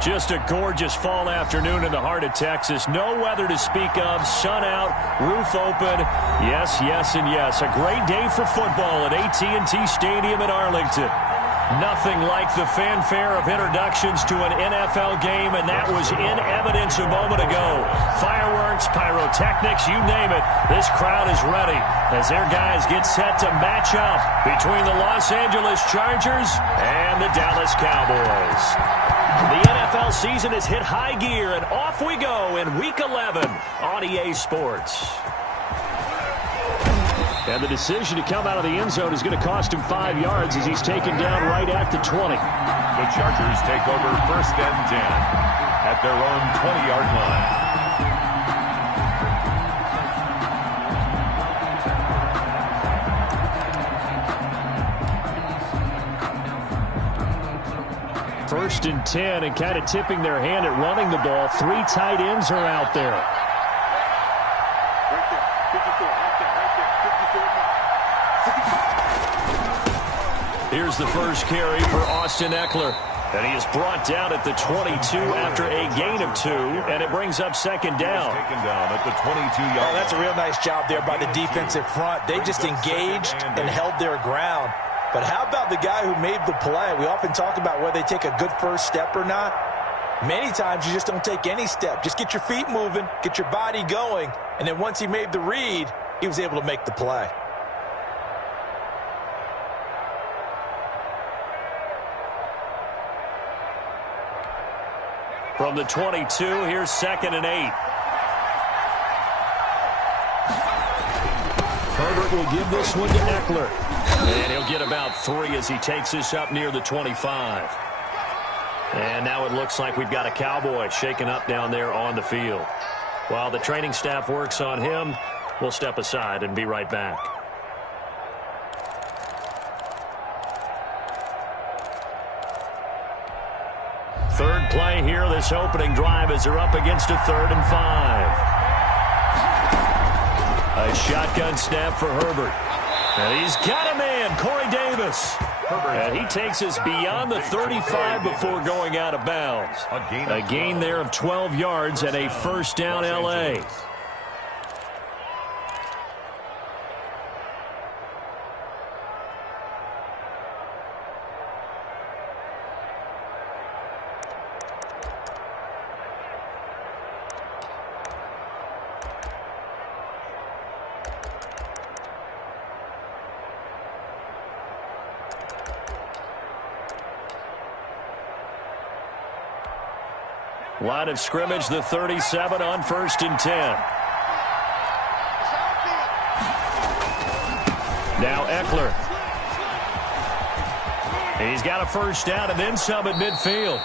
Just a gorgeous fall afternoon in the heart of Texas. No weather to speak of. Sun out, roof open. Yes, yes, and yes. A great day for football at AT&T Stadium in Arlington. Nothing like the fanfare of introductions to an NFL game, and that was in evidence a moment ago. Fireworks, pyrotechnics, you name it. This crowd is ready as their guys get set to match up between the Los Angeles Chargers and the Dallas Cowboys. The NFL season has hit high gear, and off we go in Week 11 on EA Sports. And the decision to come out of the end zone is going to cost him 5 yards as he's taken down right at the 20. The Chargers take over 1st and 10 at their own 20-yard line. 1st and 10, and kind of tipping their hand at running the ball. 3 tight ends are out there. Here's the first carry for Austin Eckler. And he is brought down at the 22 after a gain of 2, and it brings up 2nd down. Taken down at the 22-yard line. That's a real nice job there by the defensive front. They just engaged and held their ground. But how about the guy who made the play? We often talk about whether they take a good first step or not. Many times you just don't take any step. Just get your feet moving, get your body going, and then once he made the read, he was able to make the play. From the 22, here's 2nd and 8. Herbert will give this one to Eckler. And he'll get about 3 as he takes this up near the 25. And now it looks like we've got a Cowboy shaken up down there on the field. While the training staff works on him, we'll step aside and be right back. Third play here, this opening drive as they're up against a 3rd and 5. A shotgun snap for Herbert. And he's got a man, Corey Davis. And he takes us beyond the 35 before going out of bounds. A gain there of 12 yards and a 1st down L.A. Line of scrimmage, the 37 on 1st and 10. Now Eckler. He's got a 1st down and then some at midfield.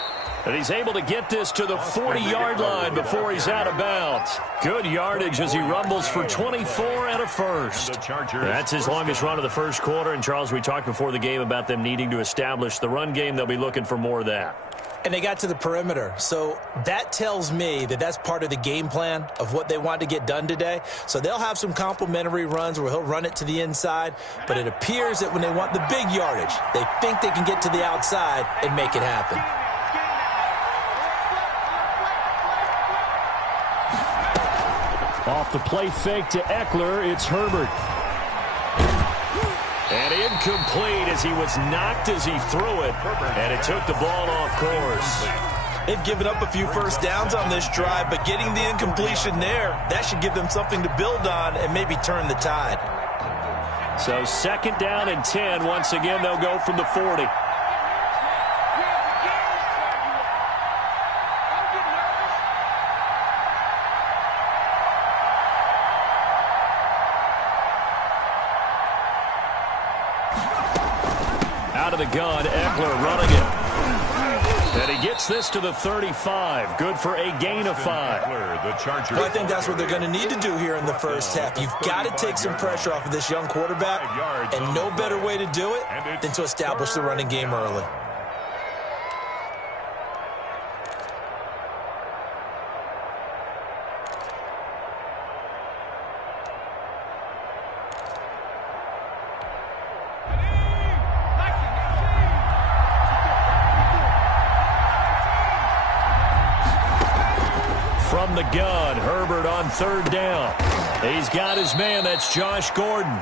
And he's able to get this to the 40-yard line before he's out of bounds. Good yardage as he rumbles for 24 and a 1st. That's his longest run of the 1st quarter. And, Charles, we talked before the game about them needing to establish the run game. They'll be looking for more of that. And they got to the perimeter. So that tells me that that's part of the game plan of what they want to get done today. So they'll have some complimentary runs where he'll run it to the inside. But it appears that when they want the big yardage, they think they can get to the outside and make it happen. Off the play fake to Eckler, it's Herbert. And incomplete as he was knocked as he threw it. And it took the ball off course. They've given up a few 1st downs on this drive, but getting the incompletion there, that should give them something to build on and maybe turn the tide. So 2nd down and 10. Once again, they'll go from the 40. Out of the gun, Eckler running it. And he gets this to the 35. Good for a gain of 5. Well, I think that's what they're going to need to do here in the 1st half. You've got to take some pressure off of this young quarterback, and no better way to do it than to establish the running game early. on third down. He's got his man. That's Josh Gordon.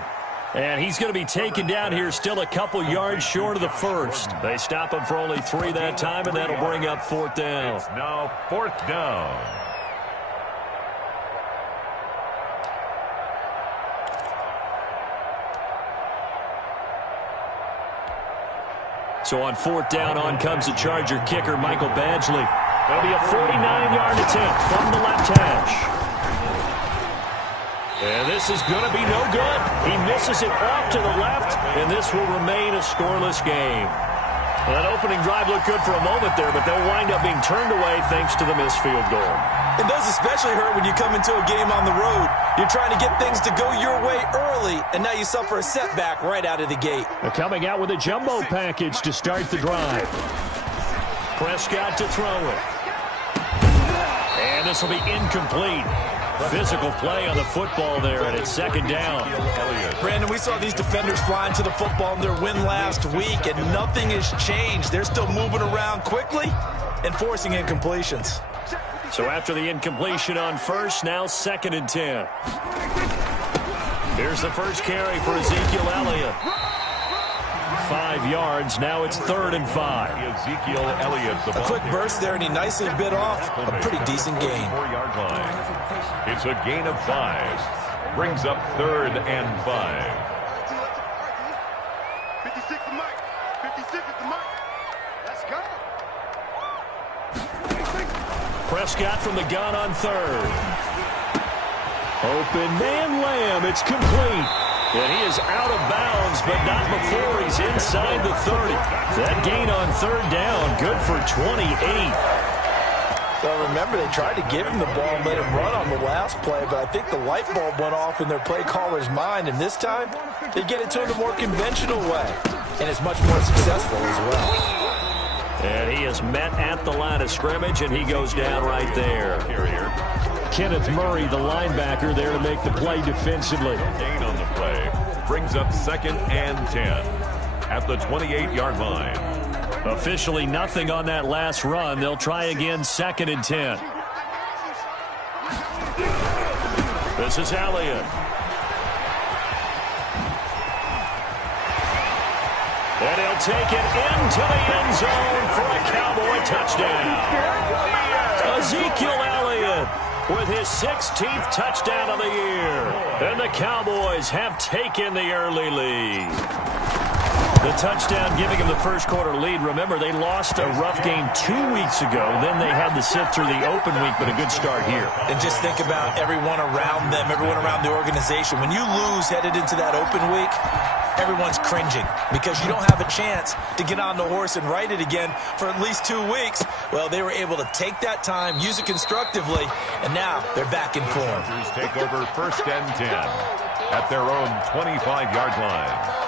And he's going to be taken down here still a couple yards short of the first. They stop him for only 3 that time, and that'll bring up fourth down. It's now fourth down. So on fourth down, on comes the Charger kicker, Michael Badgley. It'll be a 49-yard attempt from the left hash. And this is going to be no good. He misses it off to the left, and this will remain a scoreless game. Well, that opening drive looked good for a moment there, but they'll wind up being turned away thanks to the missed field goal. And those especially hurt when you come into a game on the road. You're trying to get things to go your way early, and now you suffer a setback right out of the gate. They're coming out with a jumbo package to start the drive. Prescott to throw it. And this will be incomplete. Physical play on the football there, and it's second down. Brandon, we saw these defenders flying to the football in their win last week, and nothing has changed. They're still moving around quickly and forcing incompletions. So after the incompletion on first, now 2nd and 10. Here's the first carry for Ezekiel Elliott. 5 yards. Now it's 3rd and 5. Ezekiel Elliott. A quick burst there, and he nicely bit off a pretty decent gain. 4-yard line. It's a gain of 5. Brings up 3rd and 5. 56 the mic. 56 at the mic. Let's go. Prescott from the gun on 3rd. Open man Lamb. It's complete. And he is out of bounds, but not before he's inside the 30. That gain on 3rd down, good for 28. Well, remember, they tried to give him the ball and let him run on the last play, but I think the light bulb went off in their play caller's mind, and this time they get it to him a more conventional way, and it's much more successful as well. And he is met at the line of scrimmage, and he goes down right there. Kenneth Murray, the linebacker, there to make the play defensively. Gain on the play. Brings up 2nd and 10 at the 28-yard line. Officially nothing on that last run. They'll try again 2nd and 10. This is Elliott. And he'll take it into the end zone for a Cowboy touchdown. Ezekiel Elliott with his 16th touchdown of the year. And the Cowboys have taken the early lead. The touchdown giving him the first quarter lead. Remember, they lost a rough game 2 weeks ago. Then they had to sit through the open week, but a good start here. And just think about everyone around them, everyone around the organization. When you lose headed into that open week, everyone's cringing because you don't have a chance to get on the horse and ride it again for at least 2 weeks. Well, they were able to take that time, use it constructively, and now they're back in form. Chargers take over 1st and 10 at their own 25-yard line.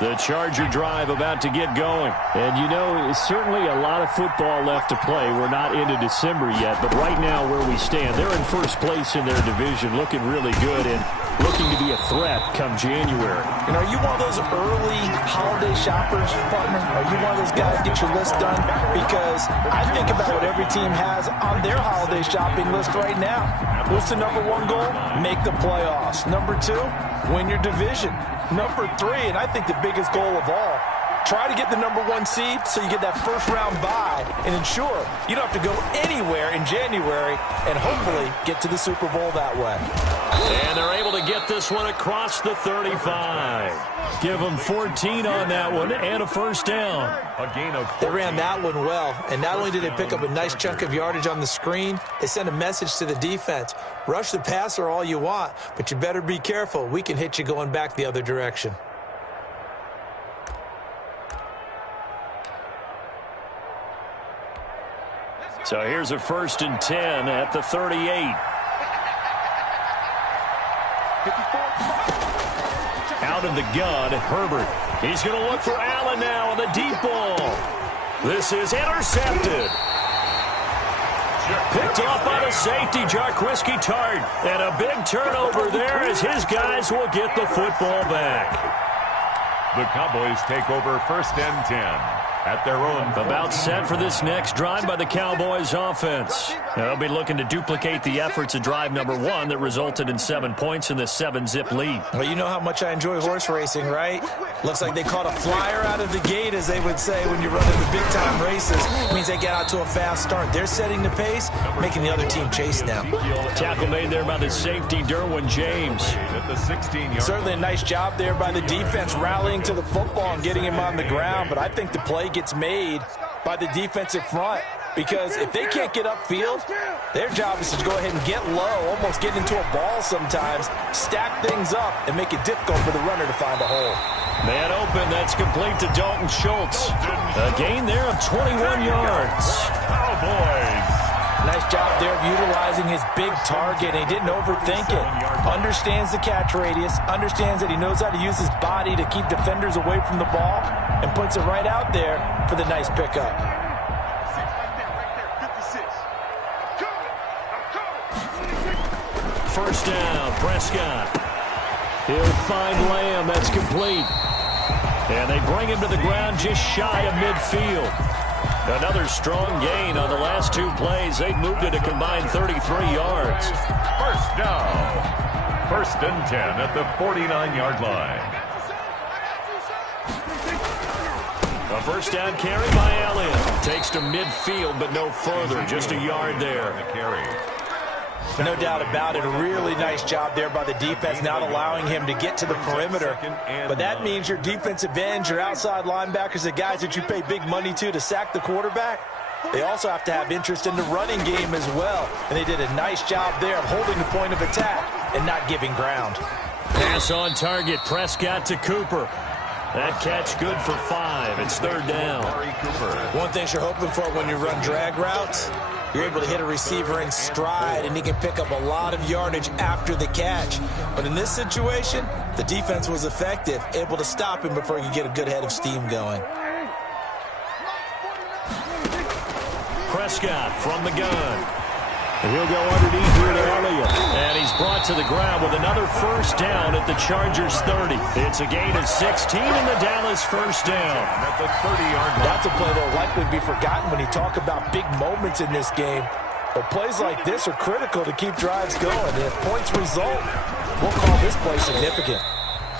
The Charger drive about to get going. And, you know, certainly a lot of football left to play. We're not into December yet, but right now where we stand, they're in first place in their division, looking really good and looking to be a threat come January. And are you one of those early holiday shoppers, partner? Are you one of those guys get your list done? Because I think about what every team has on their holiday shopping list right now. What's the number 1 goal? Make the playoffs. Number 2, win your division. Number 3, and I think the biggest goal of all, try to get the number 1 seed so you get that first round bye and ensure you don't have to go anywhere in January and hopefully get to the Super Bowl that way. And they're able to get this one across the 35. Give them 14 on that one and a first down. A gain of 14. They ran that one well, and not only did they pick up a nice chunk of yardage on the screen, they sent a message to the defense. Rush the passer all you want, but you better be careful. We can hit you going back the other direction. So here's a 1st and 10 at the 38. Out of the gun, Herbert. He's going to look for Allen now on the deep ball. This is intercepted. Picked off by the safety, Jarquiski Tart. And a big turnover there as his guys will get the football back. The Cowboys take over 1st and 10 at their own. About set for this next drive by the Cowboys offense. They'll be looking to duplicate the efforts of drive number 1 that resulted in 7 points in the 7-zip lead. Well, you know how much I enjoy horse racing, right? Looks like they caught a flyer out of the gate, as they would say when you're running the big-time races. It means they get out to a fast start. They're setting the pace, making the other team chase now. Tackle made there by the safety, Derwin James. At the 16-yard. Certainly a nice job there by the defense, rallying to the football and getting him on the ground. But I think the play gets made by the defensive front, because if they can't get upfield, their job is to go ahead and get low, almost get into a ball sometimes, stack things up, and make it difficult for the runner to find a hole. Man open, that's complete to Dalton Schultz. A gain there of 21 yards. Cowboys. Nice job there of utilizing his big target. He didn't overthink it. Understands the catch radius, understands that he knows how to use his body to keep defenders away from the ball, and puts it right out there for the nice pickup. First down, Prescott. He'll find Lamb. That's complete. And they bring him to the ground just shy of midfield. Another strong gain on the last 2 plays. They've moved it a combined 33 yards. First down. 1st and 10 at the 49-yard line. A first down carry by Elliott. Takes to midfield, but no further. Just a yard there. The carry. No doubt about it. A really nice job there by the defense, not allowing him to get to the perimeter. But that means your defensive ends, your outside linebackers, the guys that you pay big money to sack the quarterback, they also have to have interest in the running game as well. And they did a nice job there of holding the point of attack and not giving ground. Pass on target. Prescott to Cooper. That catch good for 5. It's 3rd down. One thing you're hoping for when you run drag routes, you're able to hit a receiver in stride, and he can pick up a lot of yardage after the catch. But in this situation, the defense was effective, able to stop him before he could get a good head of steam going. Prescott from the gun. He'll go underneath here to Elliott. And he's brought to the ground with another first down at the Chargers 30. It's a gain of 16 in the Dallas first down. At the 30-yard line. That's a play that will likely be forgotten when you talk about big moments in this game. But plays like this are critical to keep drives going. And if points result, we'll call this play significant.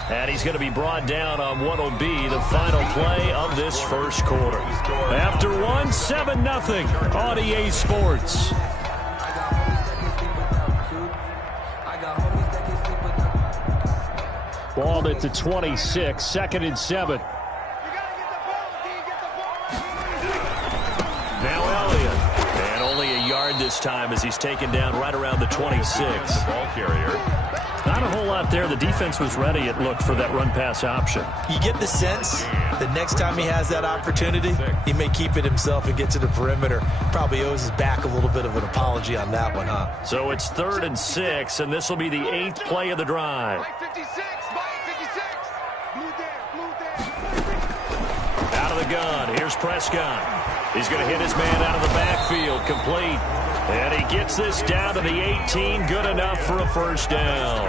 And he's going to be brought down on what will be the final play of this first quarter. After 7-0 on EA Sports. Ball at the 26, 2nd and 7. Now Elliott. And only a yard this time as he's taken down right around the 26. Ball carrier. Not a whole lot there. The defense was ready, it looked, for that run-pass option. You get the sense that next time he has that opportunity, he may keep it himself and get to the perimeter. Probably owes his back a little bit of an apology on that one, huh? So it's 3rd and 6, and this will be the 8th play of the drive. Out of the gun, here's Prescott. He's going to hit his man out of the backfield, complete. And he gets this down to the 18, good enough for a first down.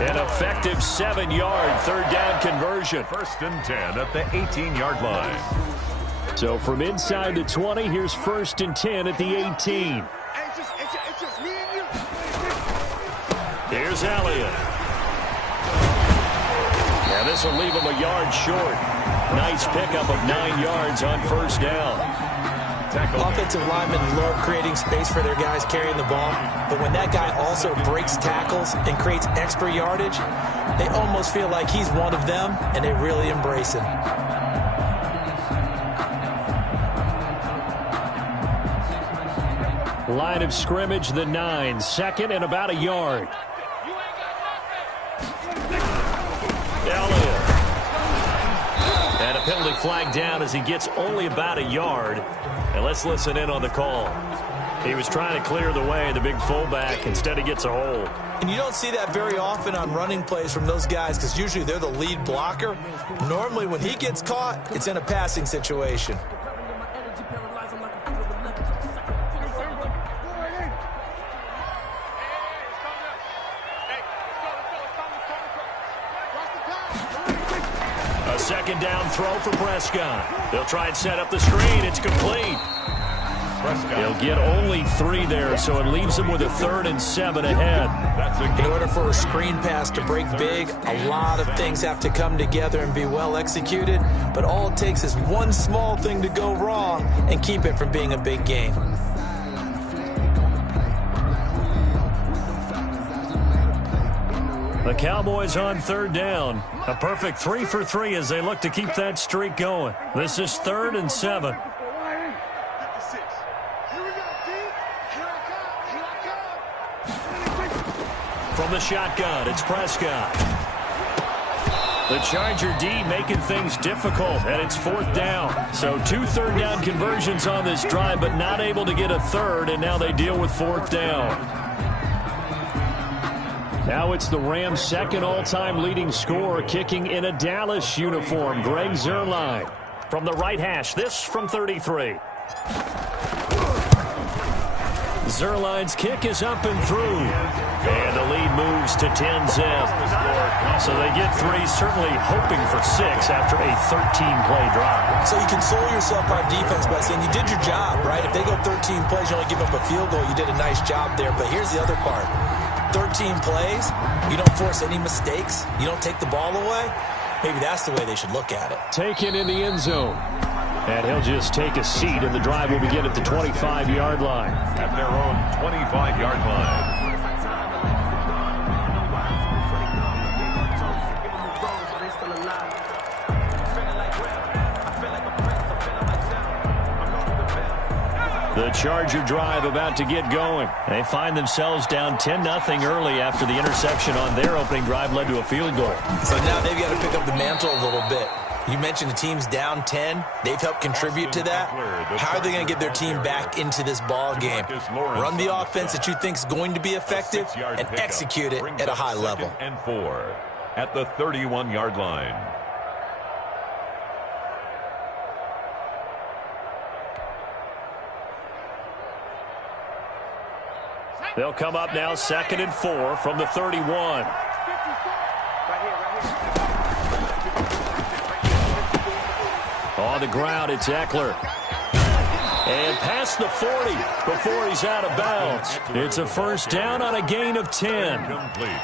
An effective 7-yard 3rd down conversion. 1st and 10 at the 18-yard line. So from inside the 20, here's 1st and 10 at the 18. Here's Elliott. And this will leave him a yard short. Nice pickup of 9 yards on first down. Offensive linemen love creating space for their guys carrying the ball, but when that guy also breaks tackles and creates extra yardage, they almost feel like he's one of them, and they really embrace him. Line of scrimmage, the 9, 2nd and about a yard. Elliott. And a penalty flag down as he gets only about a yard. And let's listen in on the call. He was trying to clear the way, the big fullback. Instead, he gets a hold. And you don't see that very often on running plays from those guys because usually they're the lead blocker. Normally, when he gets caught, it's in a passing situation. second down throw for Prescott. They'll try and set up the screen. It's complete. He'll get only 3 there, so it leaves him with a 3rd and 7 ahead. In order for a screen pass to break big, a lot of things have to come together and be well executed, but all it takes is one small thing to go wrong and keep it from being a big game. The Cowboys on 3rd down. A perfect 3 for 3 as they look to keep that streak going. This is 3rd and 7. From the shotgun, it's Prescott. The Charger D making things difficult, and it's 4th down. So 2 third down conversions on this drive, but not able to get a 3rd, and now they deal with 4th down. Now it's the Rams' 2nd all-time leading scorer, kicking in a Dallas uniform, Greg Zuerlein. From the right hash, this from 33. Zuerlein's kick is up and through. And the lead moves to 10-zip. So they get 3, certainly hoping for 6 after a 13-play drive. So you console yourself on defense by saying you did your job, right? If they go 13 plays, you only give up a field goal, you did a nice job there. But here's the other part. 13 plays, you don't force any mistakes, you don't take the ball away. Maybe that's the way they should look at it. Taken in the end zone. And he'll just take a seat, and the drive will begin at the 25-yard line. At their own 25-yard line. The Charger drive about to get going. They find themselves down 10-0 early after the interception on their opening drive led to a field goal. So now they've got to pick up the mantle a little bit. You mentioned the team's down 10. They've helped contribute to that. How are they going to get their team back into this ball game? Run the offense that you think is going to be effective and execute it at a high level. And 4 at the 31-yard line. They'll come up now 2nd and 4 from the 31. On the ground, it's Eckler. And past the 40 before he's out of bounds. It's a 1st down on a gain of 10.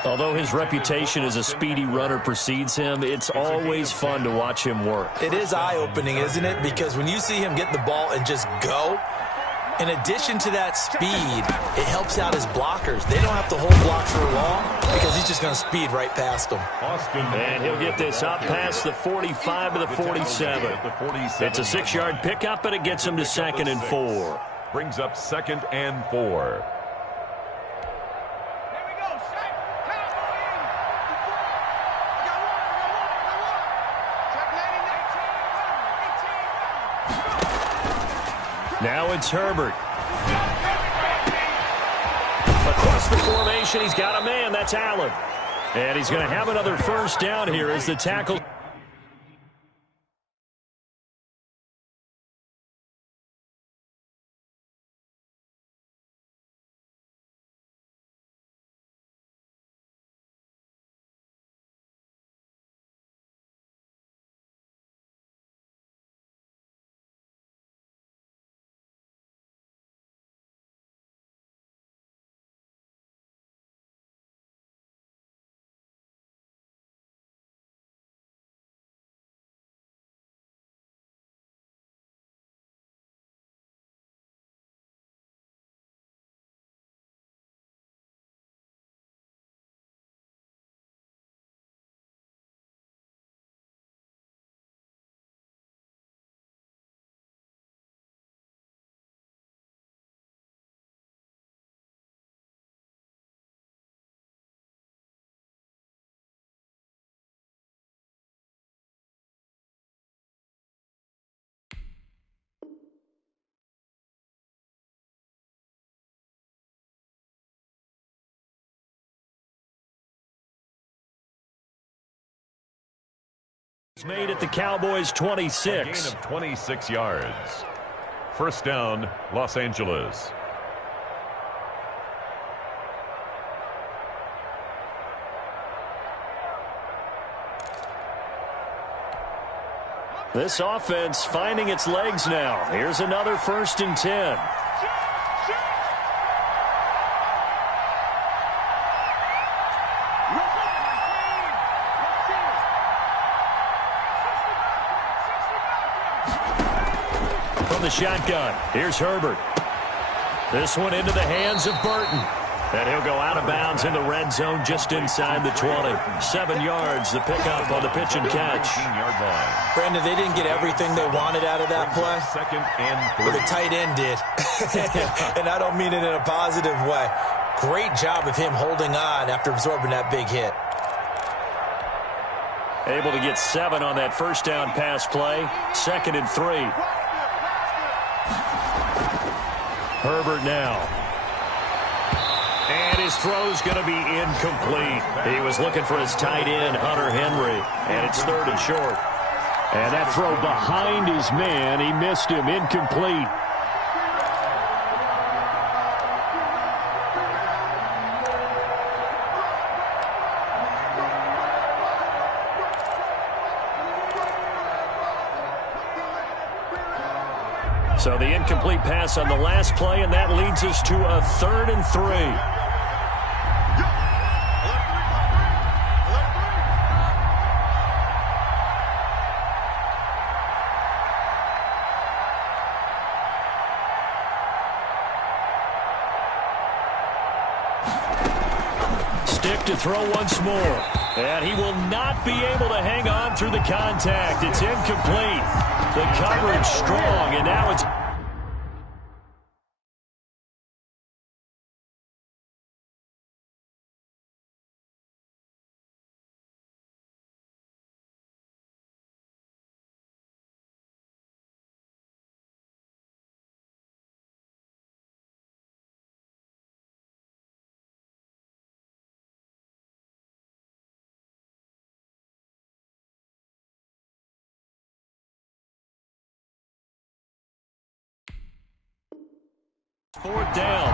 Although his reputation as a speedy runner precedes him, it's always fun to watch him work. It is eye-opening, isn't it? Because when you see him get the ball and just go, in addition to that speed, it helps out his blockers. They don't have to hold blocks for long because he's just going to speed right past them. And he'll get this up past the 45 to the 47. It's a 6-yard pickup, and it gets him to 2nd and 4. Brings up 2nd and 4. Now it's Herbert. Across the formation, he's got a man. That's Allen. And he's going to have another 1st down here as the tackle. It's made at the Cowboys' 26. A gain of 26 yards. 1st down, Los Angeles. This offense finding its legs now. Here's another 1st and 10. From the shotgun, here's Herbert. This one into the hands of Burton. And he'll go out of bounds in the red zone just inside the 20. 7 yards, the pickup on the pitch and catch. Brandon, they didn't get everything they wanted out of that play. Second and 3. But the tight end did. And I don't mean it in a positive way. Great job of him holding on after absorbing that big hit. Able to get 7 on that first down pass play. 2nd and 3. Herbert now. And his throw's going to be incomplete. He was looking for his tight end, Hunter Henry. And it's 3rd and short. And that throw behind his man. He missed him. Incomplete. So the incomplete pass on the last play, and that leads us to a 3rd and 3. Stick to throw once more. And he will not be able to hang on through the contact. It's incomplete. The coverage strong, and now it's... Fourth down.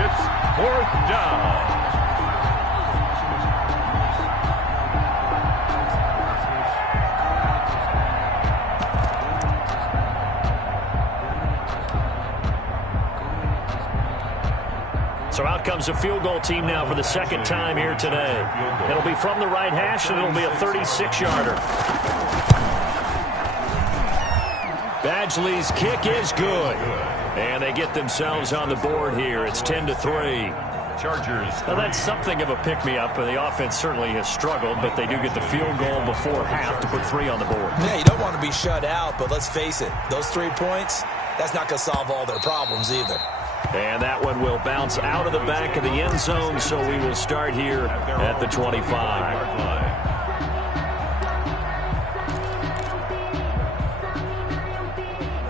It's 4th down. So out comes a field goal team now for the 2nd time here today. It'll be from the right hash, and it'll be a 36-yarder. Badgley's kick is good. And they get themselves on the board here. It's 10-3. Chargers. Now that's something of a pick-me-up. The offense certainly has struggled, but they do get the field goal before half to put 3 on the board. Yeah, you don't want to be shut out, but let's face it. Those 3 points, that's not going to solve all their problems either. And that one will bounce out of the back of the end zone, so we will start here at the 25.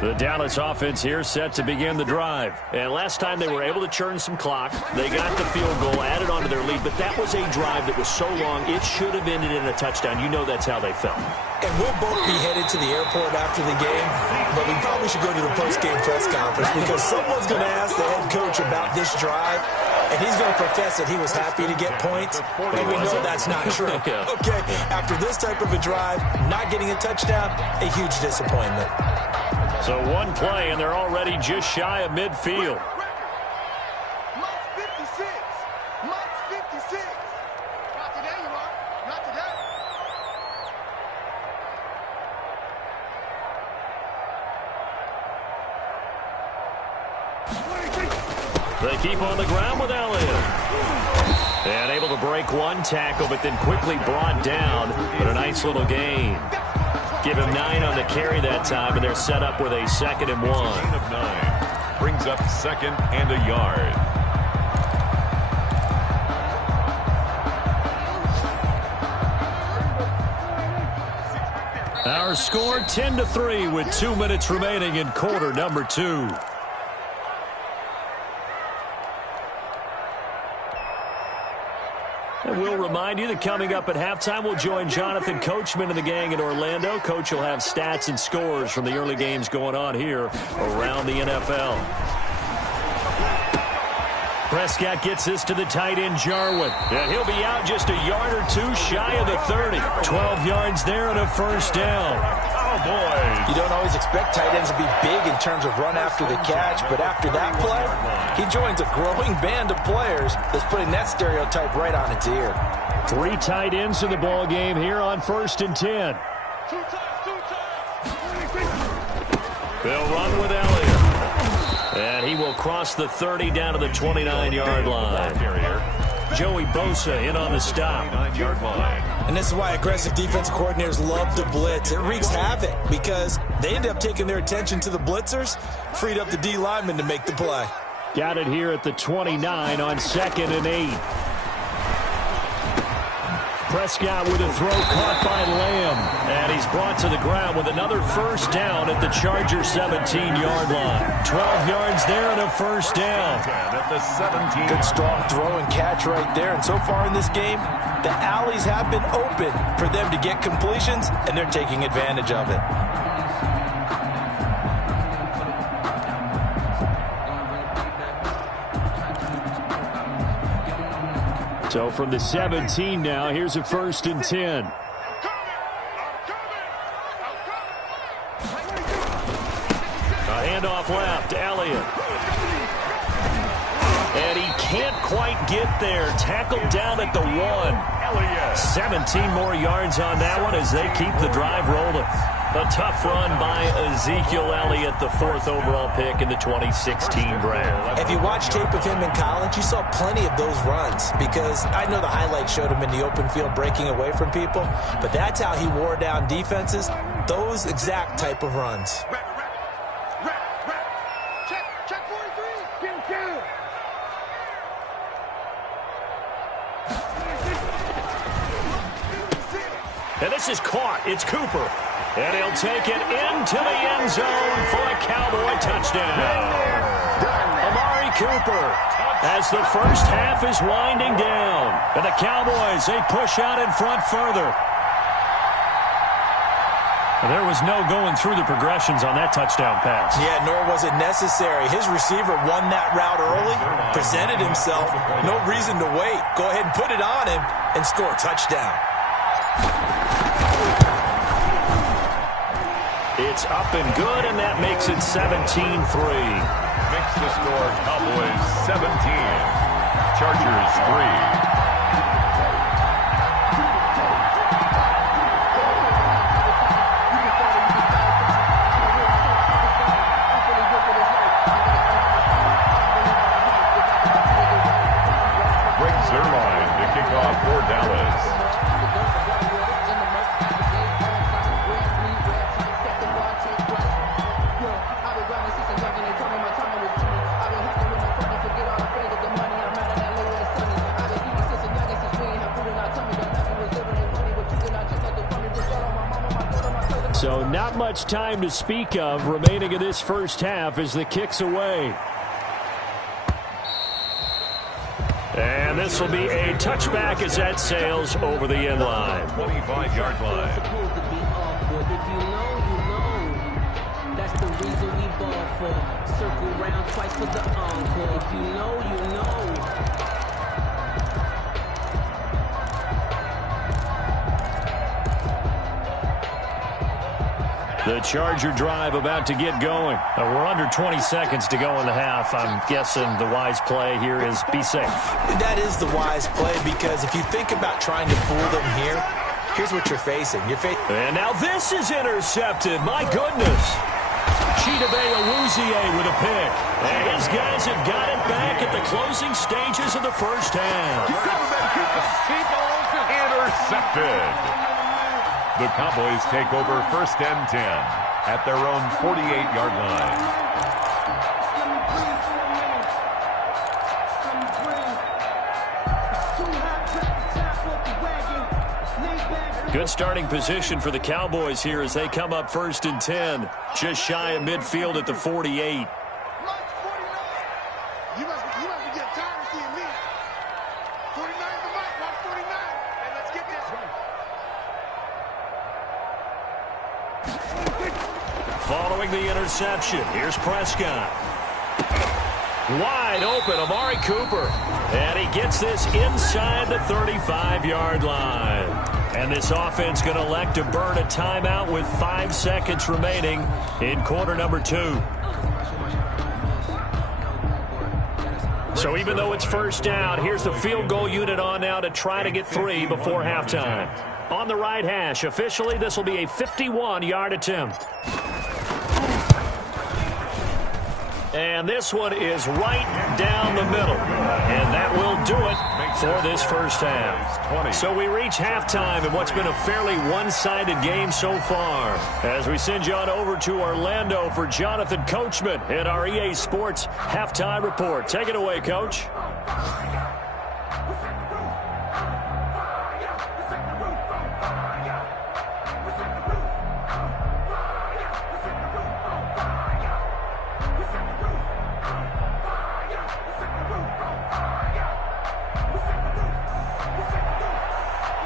The Dallas offense here set to begin the drive. And last time they were able to churn some clock. They got the field goal, added on to their lead, but that was a drive that was so long it should have ended in a touchdown. You know that's how they felt. And we'll both be headed to the airport after the game, but we probably should go to the post-game press conference because someone's going to ask the head coach about this drive, and he's going to profess that he was happy to get points, and we know that's not true. Okay, after this type of a drive, not getting a touchdown, a huge disappointment. So one play, and they're already just shy of midfield. Mike's 56. Mike's 56. Not today, you are. Not today. They keep on the ground with Elliott. And able to break one tackle, but then quickly brought down. But a nice little gain. Give him 9 on the carry that time, and they're set up with a 2nd and 1. Gain of 9. Brings up 2nd and a yard. Our score 10-3 with 2 minutes remaining in quarter number 2. And we'll remind you that coming up at halftime, we'll join Jonathan Coachman and the gang in Orlando. Coach will have stats and scores from the early games going on here around the NFL. Prescott gets this to the tight end, Jarwin. And he'll be out just a yard or two shy of the 30. 12 yards there and a first down. Oh, boy. You don't always expect tight ends to be big in terms of run after the catch, but after that play, he joins a growing band of players that's putting that stereotype right on its ear. 3 tight ends in the ball game here on 1st and 10. They'll run with Elliott. And he will cross the 30 down to the 29-yard line. Joey Bosa in on the stop. And this is why aggressive defense coordinators love to blitz. It wreaks havoc because they end up taking their attention to the blitzers, freed up the D lineman to make the play. Got it here at the 29 on 2nd and 8. Prescott with a throw caught by Lamb. And he's brought to the ground with another first down at the Chargers' 17-yard line. 12 yards there and a first down. At the 17. Good strong throw and catch right there. And so far in this game, the alleys have been open for them to get completions, and they're taking advantage of it. So from the 17 now, here's a 1st and 10. A handoff left, Elliott. And he can't quite get there. Tackled down at the 1. 17 more yards on that one as they keep the drive rolling. A tough run by Ezekiel Elliott, the 4th overall pick in the 2016 draft. If you watch tape of him in college, you saw plenty of those runs because I know the highlights showed him in the open field breaking away from people, but that's how he wore down defenses, those exact type of runs. Check 43. Get down. And this is caught. It's Cooper. And he'll take it into the end zone for a Cowboy touchdown. Amari Cooper as the first half is winding down. And the Cowboys, they push out in front further. And there was no going through the progressions on that touchdown pass. Yeah, nor was it necessary. His receiver won that route early, presented himself. No reason to wait. Go ahead and put it on him and score a touchdown. It's up and good, and that makes it 17-3. Makes the score Cowboys 17, Chargers 3. For Dallas. So not much time to speak of remaining in this first half as the kick's away. And this will be a touchback as that sails over the end line. 25-yard line. If you know, you know. That's the reason we ball for. Circle round twice for the encore. If you know, you know. The Charger drive about to get going. We're under 20 seconds to go in the half. I'm guessing the wise play here is be safe. That is the wise play because if you think about trying to fool them here, here's what you're facing. And now this is intercepted. My goodness. Chidobe Awuzie with a pick. And his guys have got it back at the closing stages of the first half. Intercepted. The Cowboys take over 1st and 10 at their own 48-yard line. Good starting position for the Cowboys here as they come up 1st and 10. Just shy of midfield at the 48. Following the interception, here's Prescott. Wide open, Amari Cooper. And he gets this inside the 35-yard line. And this offense going to elect to burn a timeout with 5 seconds remaining in quarter number 2. So even though it's first down, here's the field goal unit on now to try to get 3 before halftime. On the right hash, officially this will be a 51-yard attempt. And this one is right down the middle. And that will do it for this first half. So we reach halftime in what's been a fairly one-sided game so far. As we send you on over to Orlando for Jonathan Coachman in our EA Sports Halftime Report. Take it away, Coach.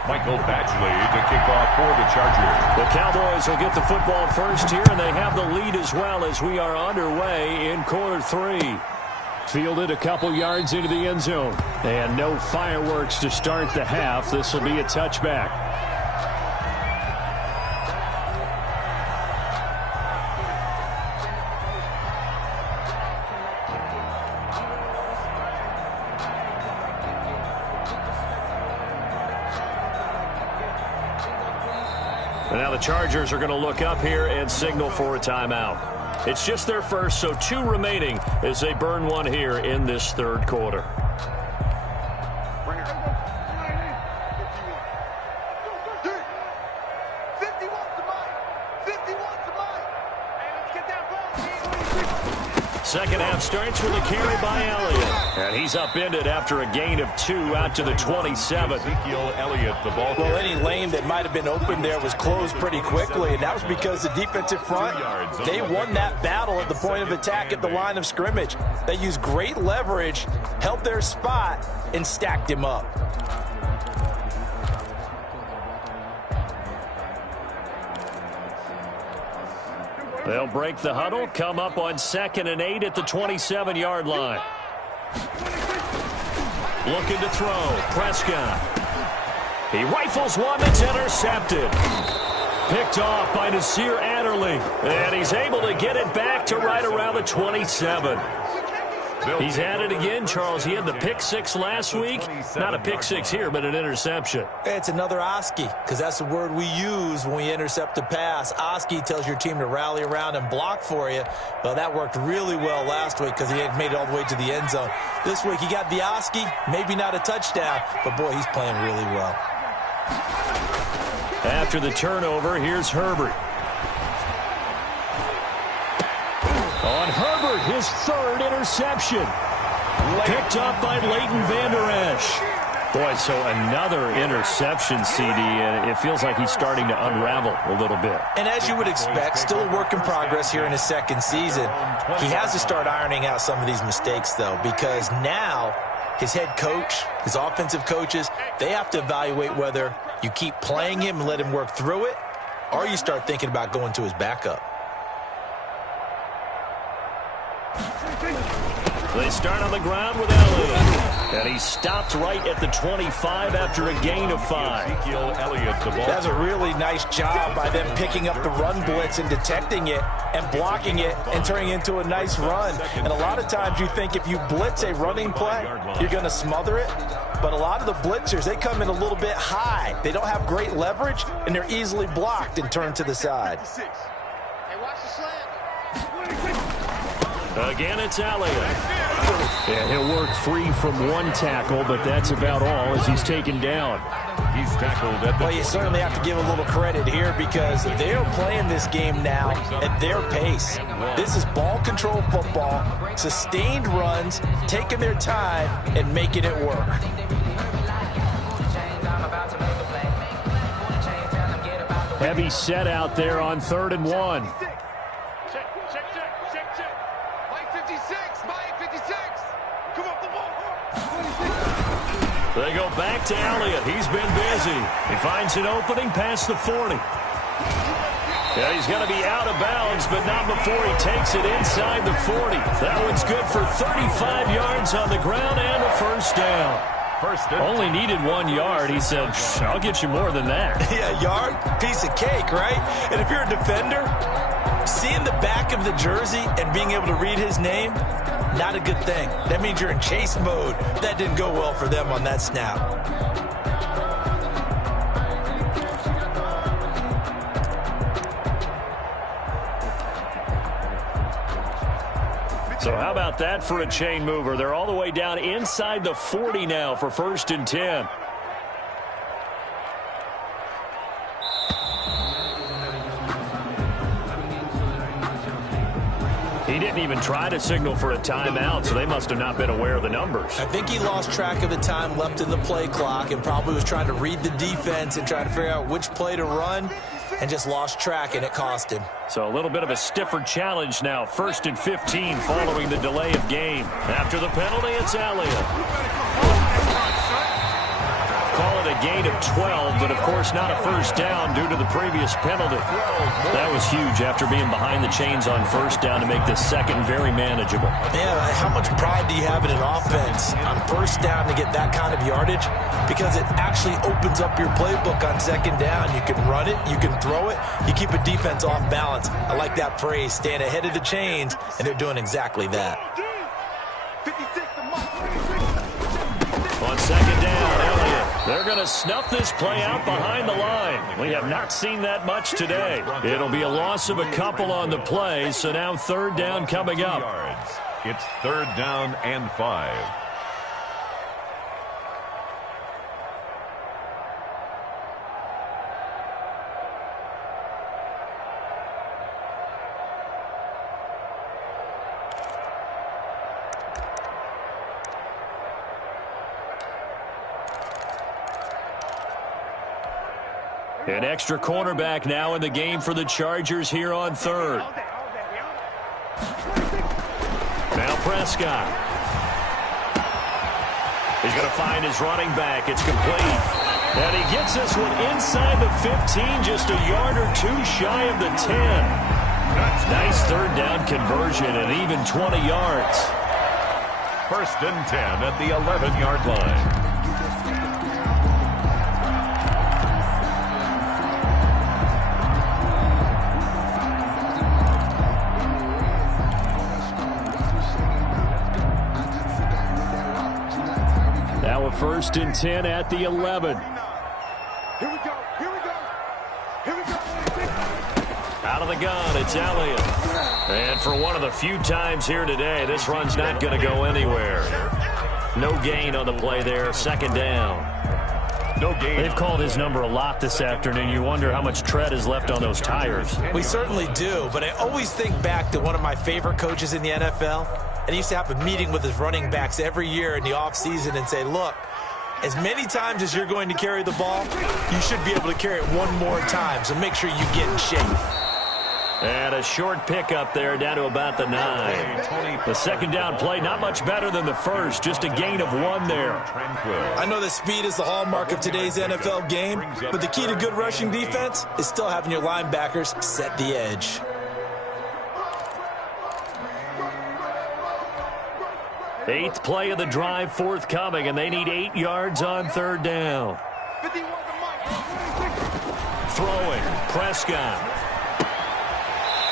Michael Badgley to kick off for the Chargers. The Cowboys will get the football first here, and they have the lead as well as we are underway in quarter 3. Fielded a couple yards into the end zone. And no fireworks to start the half. This will be a touchback. Now the Chargers are going to look up here and signal for a timeout. It's just their first, so 2 remaining as they burn one here in this third quarter. Second half starts with a carry by Elliott. And he's upended after a gain of 2 out to the 27. Ezekiel Elliott, the ball. Well, any lane that might have been open there was closed pretty quickly, and that was because the defensive front, they won that battle at the point of attack at the line of scrimmage. They used great leverage, held their spot, and stacked him up. They'll break the huddle, come up on 2nd and 8 at the 27-yard line. Looking to throw, Prescott. He rifles one that's intercepted. Picked off by Nasir Adderley. And he's able to get it back to right around the 27. He's had it again, Charles. He had the pick 6 last week. Not a pick 6 here, but an interception. It's another Oski, because that's the word we use when we intercept a pass. Oski tells your team to rally around and block for you. Well, that worked really well last week because he had made it all the way to the end zone. This week he got the Oski, maybe not a touchdown, but boy, he's playing really well. After the turnover, here's Herbert. On Herbert, his 3rd interception. Picked up by Leighton Vander Esch. Boy, so another interception, CD, and it feels like he's starting to unravel a little bit. And as you would expect, still a work in progress here in his 2nd season. He has to start ironing out some of these mistakes, though, because now his head coach, his offensive coaches, they have to evaluate whether you keep playing him and let him work through it, or you start thinking about going to his backup. They start on the ground with Elliott. And he stopped right at the 25 after a gain of 5. Ezekiel Elliott, the ball. That's a really nice job by them picking up the run blitz and detecting it and blocking it and turning it into a nice run. And a lot of times you think if you blitz a running play, you're going to smother it. But a lot of the blitzers, they come in a little bit high. They don't have great leverage, and they're easily blocked and turned to the side. Hey, watch the slant. Again, it's Elliott. Yeah, he'll work free from one tackle, but that's about all as he's taken down. He's tackled at the... Well, you certainly have to give a little credit here because they're playing this game now at their pace. This is ball control football, sustained runs, taking their time, and making it work. Heavy set out there on 3rd and 1. They go back to Elliott. He's been busy. He finds an opening past the 40. Yeah, he's going to be out of bounds, but not before he takes it inside the 40. That one's good for 35 yards on the ground and a first down. Only needed 1 yard. He said, I'll get you more than that. Yeah, yard, piece of cake, right? And if you're a defender, seeing the back of the jersey and being able to read his name, not a good thing. That means you're in chase mode. That didn't go well for them on that snap. So how about that for a chain mover? They're all the way down inside the 40 now for 1st and 10. He didn't even try to signal for a timeout, so they must have not been aware of the numbers. I think he lost track of the time left in the play clock and probably was trying to read the defense and trying to figure out which play to run and just lost track, and it cost him. So a little bit of a stiffer challenge now. 1st and 15 following the delay of game. After the penalty, it's Elliott. Call it a gain of 12, but of course not a first down due to the previous penalty. That was huge after being behind the chains on first down to make this second very manageable. Yeah, how much pride do you have in an offense on first down to get that kind of yardage? Because it actually opens up your playbook on second down. You can run it, you can throw it, you keep a defense off balance. I like that phrase, staying ahead of the chains, and they're doing exactly that. On second down, Elliott. They're going to snuff this play out behind the line. We have not seen that much today. It'll be a loss of a couple on the play, so now 3rd down coming up. It's 3rd down and 5. An extra cornerback now in the game for the Chargers here on 3rd. Now Prescott. He's going to find his running back. It's complete. And he gets this one inside the 15, just a yard or two shy of the 10. Nice 3rd down conversion and even 20 yards. 1st and 10 at the 11-yard line. Now a 1st and 10 at the 11. Here we go. Here we go. Here we go. Out of the gun, it's Elliott. And for one of the few times here today, this run's not going to go anywhere. No gain on the play there, 2nd down. No gain. They've called his number a lot this afternoon. You wonder how much tread is left on those tires. We certainly do, but I always think back to one of my favorite coaches in the NFL. And he used to have a meeting with his running backs every year in the offseason and say, look, as many times as you're going to carry the ball, you should be able to carry it one more time, so make sure you get in shape. And a short pickup there down to about the 9. The 2nd down play, not much better than the first, just a gain of 1 there. I know that speed is the hallmark of today's NFL game, but the key to good rushing defense is still having your linebackers set the edge. 8th play of the drive forthcoming, and they need 8 yards on 3rd down. Throwing, Prescott.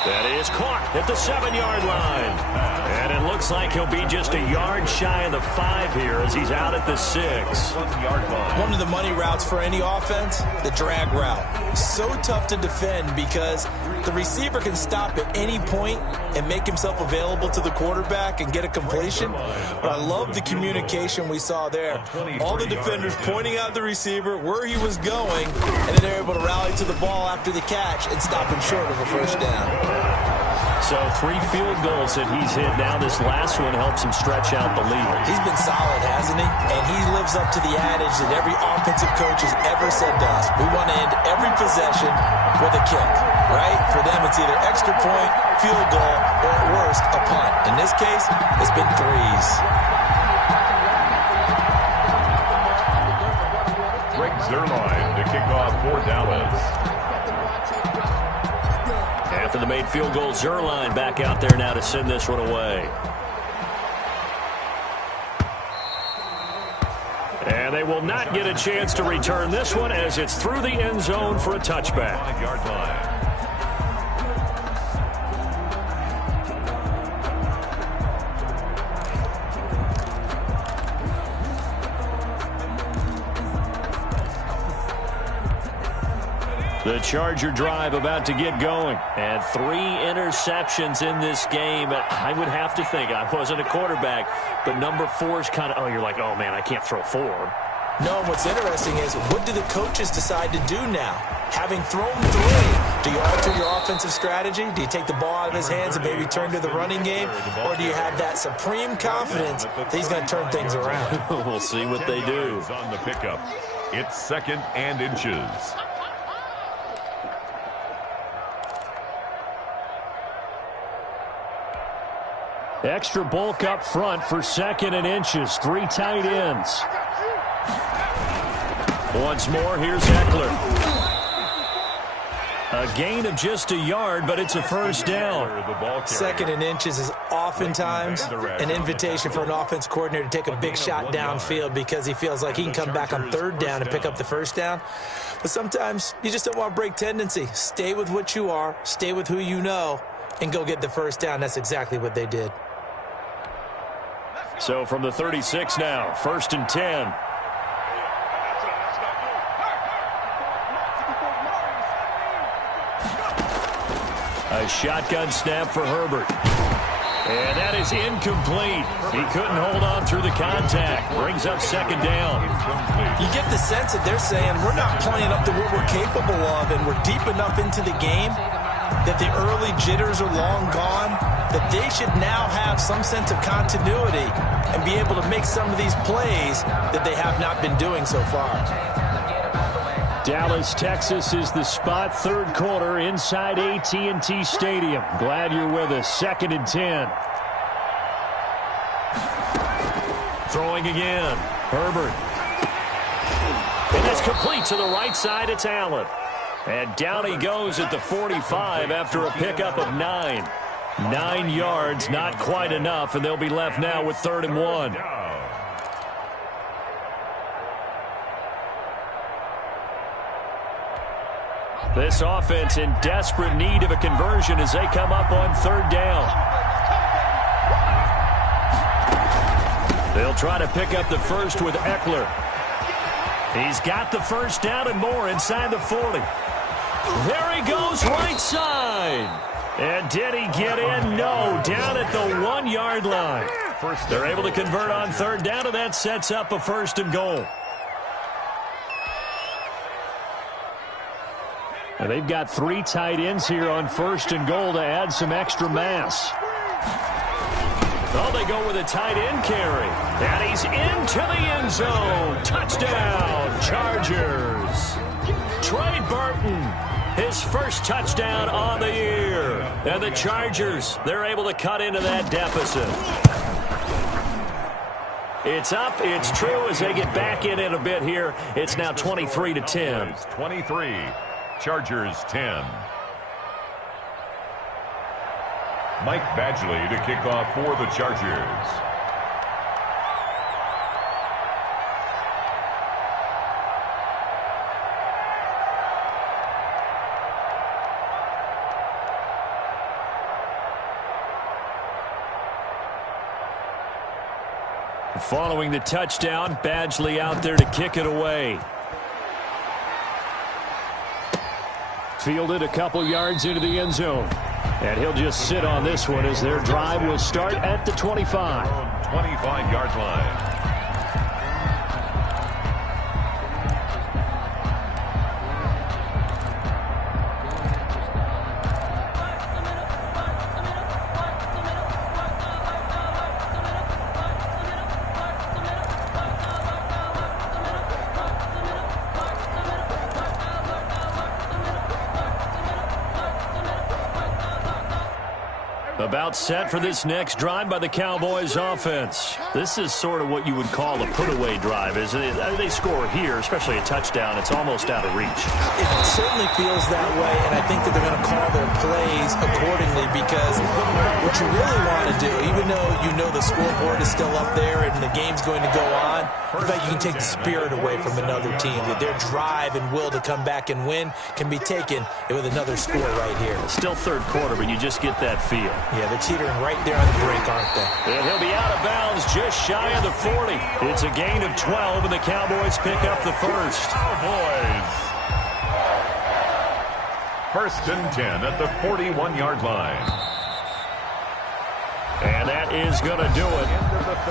That is caught at the 7-yard line. And it looks like he'll be just a yard shy of the 5 here as he's out at the 6. One of the money routes for any offense, the drag route. So tough to defend because the receiver can stop at any point and make himself available to the quarterback and get a completion. But I love the communication we saw there. All the defenders pointing out the receiver, where he was going, and then they're able to rally to the ball after the catch and stop him short of a first down. So 3 field goals that he's hit now. This last one helps him stretch out the lead. He's been solid, hasn't he? And he lives up to the adage that every offensive coach has ever said to us. We want to end every possession with a kick, right? For them, it's either extra point, field goal, or at worst, a punt. In this case, it's been 3s. Greg Zerline to kick off for Dallas. after the made field goal. Zerline back out there now to send this one away. And they will not get a chance to return this one as it's through the end zone for a touchback. 5-yard line. The Charger drive about to get going. And 3 interceptions in this game. I would have to think, I wasn't a quarterback, but number 4 is kind of, oh, you're like, oh, man, I can't throw 4. No, what's interesting is, what do the coaches decide to do now? Having thrown 3, do you alter your offensive strategy? Do you take the ball out of his hands and maybe turn to the running game? Or do you have that supreme confidence that he's going to turn things around? We'll see what they do. On the pickup. It's 2nd and inches. Extra bulk up front for 2nd and inches. 3 tight ends. Once more, here's Eckler. A gain of just a yard, but it's a first down. 2nd and inches is oftentimes an invitation for an offense coordinator to take a big shot downfield because he feels like he can come back on 3rd down and pick up the first down. But sometimes you just don't want to break tendency. Stay with what you are, stay with who you know, and go get the first down. That's exactly what they did. So from the 36 now, 1st and 10. A shotgun snap for Herbert. And that is incomplete. He couldn't hold on through the contact. Brings up 2nd down. You get the sense that they're saying we're not playing up to what we're capable of, and we're deep enough into the game that the early jitters are long gone, that they should now have some sense of continuity and be able to make some of these plays that they have not been doing so far. Dallas, Texas is the spot. 3rd quarter inside AT&T Stadium. Glad you're with us. 2nd and 10. Throwing again. Herbert. And that's complete to the right side. It's Allen. And down he goes at the 45 after a pickup of 9. 9 yards, not quite enough, and they'll be left now with 3rd and 1. This offense in desperate need of a conversion as they come up on 3rd down. They'll try to pick up the first with Eckler. He's got the first down and more inside the 40. There he goes, right side. And did he get in? No, down at the 1-yard line. They're able to convert on 3rd down, and that sets up a 1st and goal. And they've got 3 tight ends here on 1st and goal to add some extra mass. Oh, they go with a tight end carry. And he's into the end zone. Touchdown, Chargers. Trey Burton, his first touchdown on the year. And the Chargers, they're able to cut into that deficit. It's up, it's true as they get back in a bit here. It's now 23-10. 23, Chargers 10. Mike Badgley to kick off for the Chargers. Following the touchdown, Badgley out there to kick it away. Fielded a couple yards into the end zone. And he'll just sit on this one as their drive will start at the 25. 25-yard line. About set for this next drive by the Cowboys offense. This is sort of what you would call a put-away drive, isn't it? They score here, especially a touchdown. It's almost out of reach. It certainly feels that way, and I think that they're going to call their plays accordingly because what you really want to do, even though you know the scoreboard is still up there and the game's going to go on, the fact you can take the spirit away from another team, that their drive and will to come back and win can be taken with another score right here. Still third quarter, but you just get that feel. Yeah, they're teetering right there on the brink, aren't they? And he'll be out of bounds just shy of the 40. It's a gain of 12, and the Cowboys pick up the first. Cowboys. 1st and 10 at the 41-yard line. And that is going to do it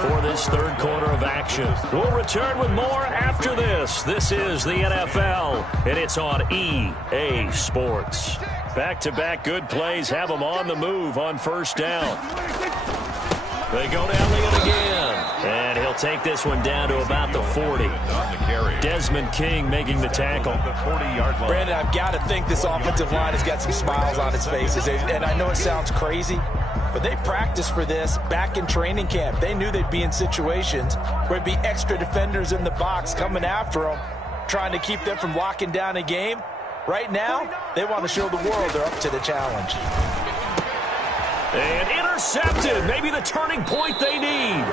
for this third quarter of action. We'll return with more after this. This is the NFL, and it's on EA Sports. Back-to-back good plays have them on the move on first down. They go to Elliott again. And he'll take this one down to about the 40. Desmond King making the tackle. Brandon, I've got to think this offensive line has got some smiles on its faces. And I know it sounds crazy, but they practiced for this back in training camp. They knew they'd be in situations where it'd be extra defenders in the box coming after them, trying to keep them from locking down a game. Right now, they want to show the world they're up to the challenge. And intercepted. Maybe the turning point they need.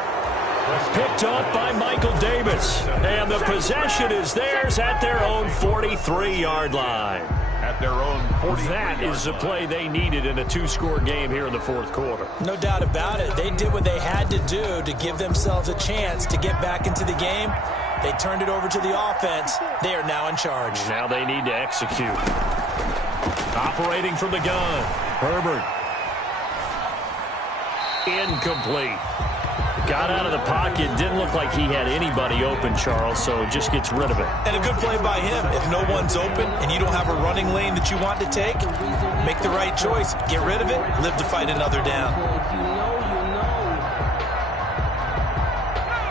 Picked off by Michael Davis. And the possession is theirs at their own 43-yard line. At their own 43. That is the play they needed in a two-score game here in the fourth quarter. No doubt about it. They did what they had to do to give themselves a chance to get back into the game. They turned it over to the offense. They are now in charge. Now they need to execute. Operating from the gun. Herbert. Incomplete. Got out of the pocket. Didn't look like he had anybody open, Charles, so just gets rid of it. And a good play by him. If no one's open and you don't have a running lane that you want to take, make the right choice. Get rid of it. Live to fight another down.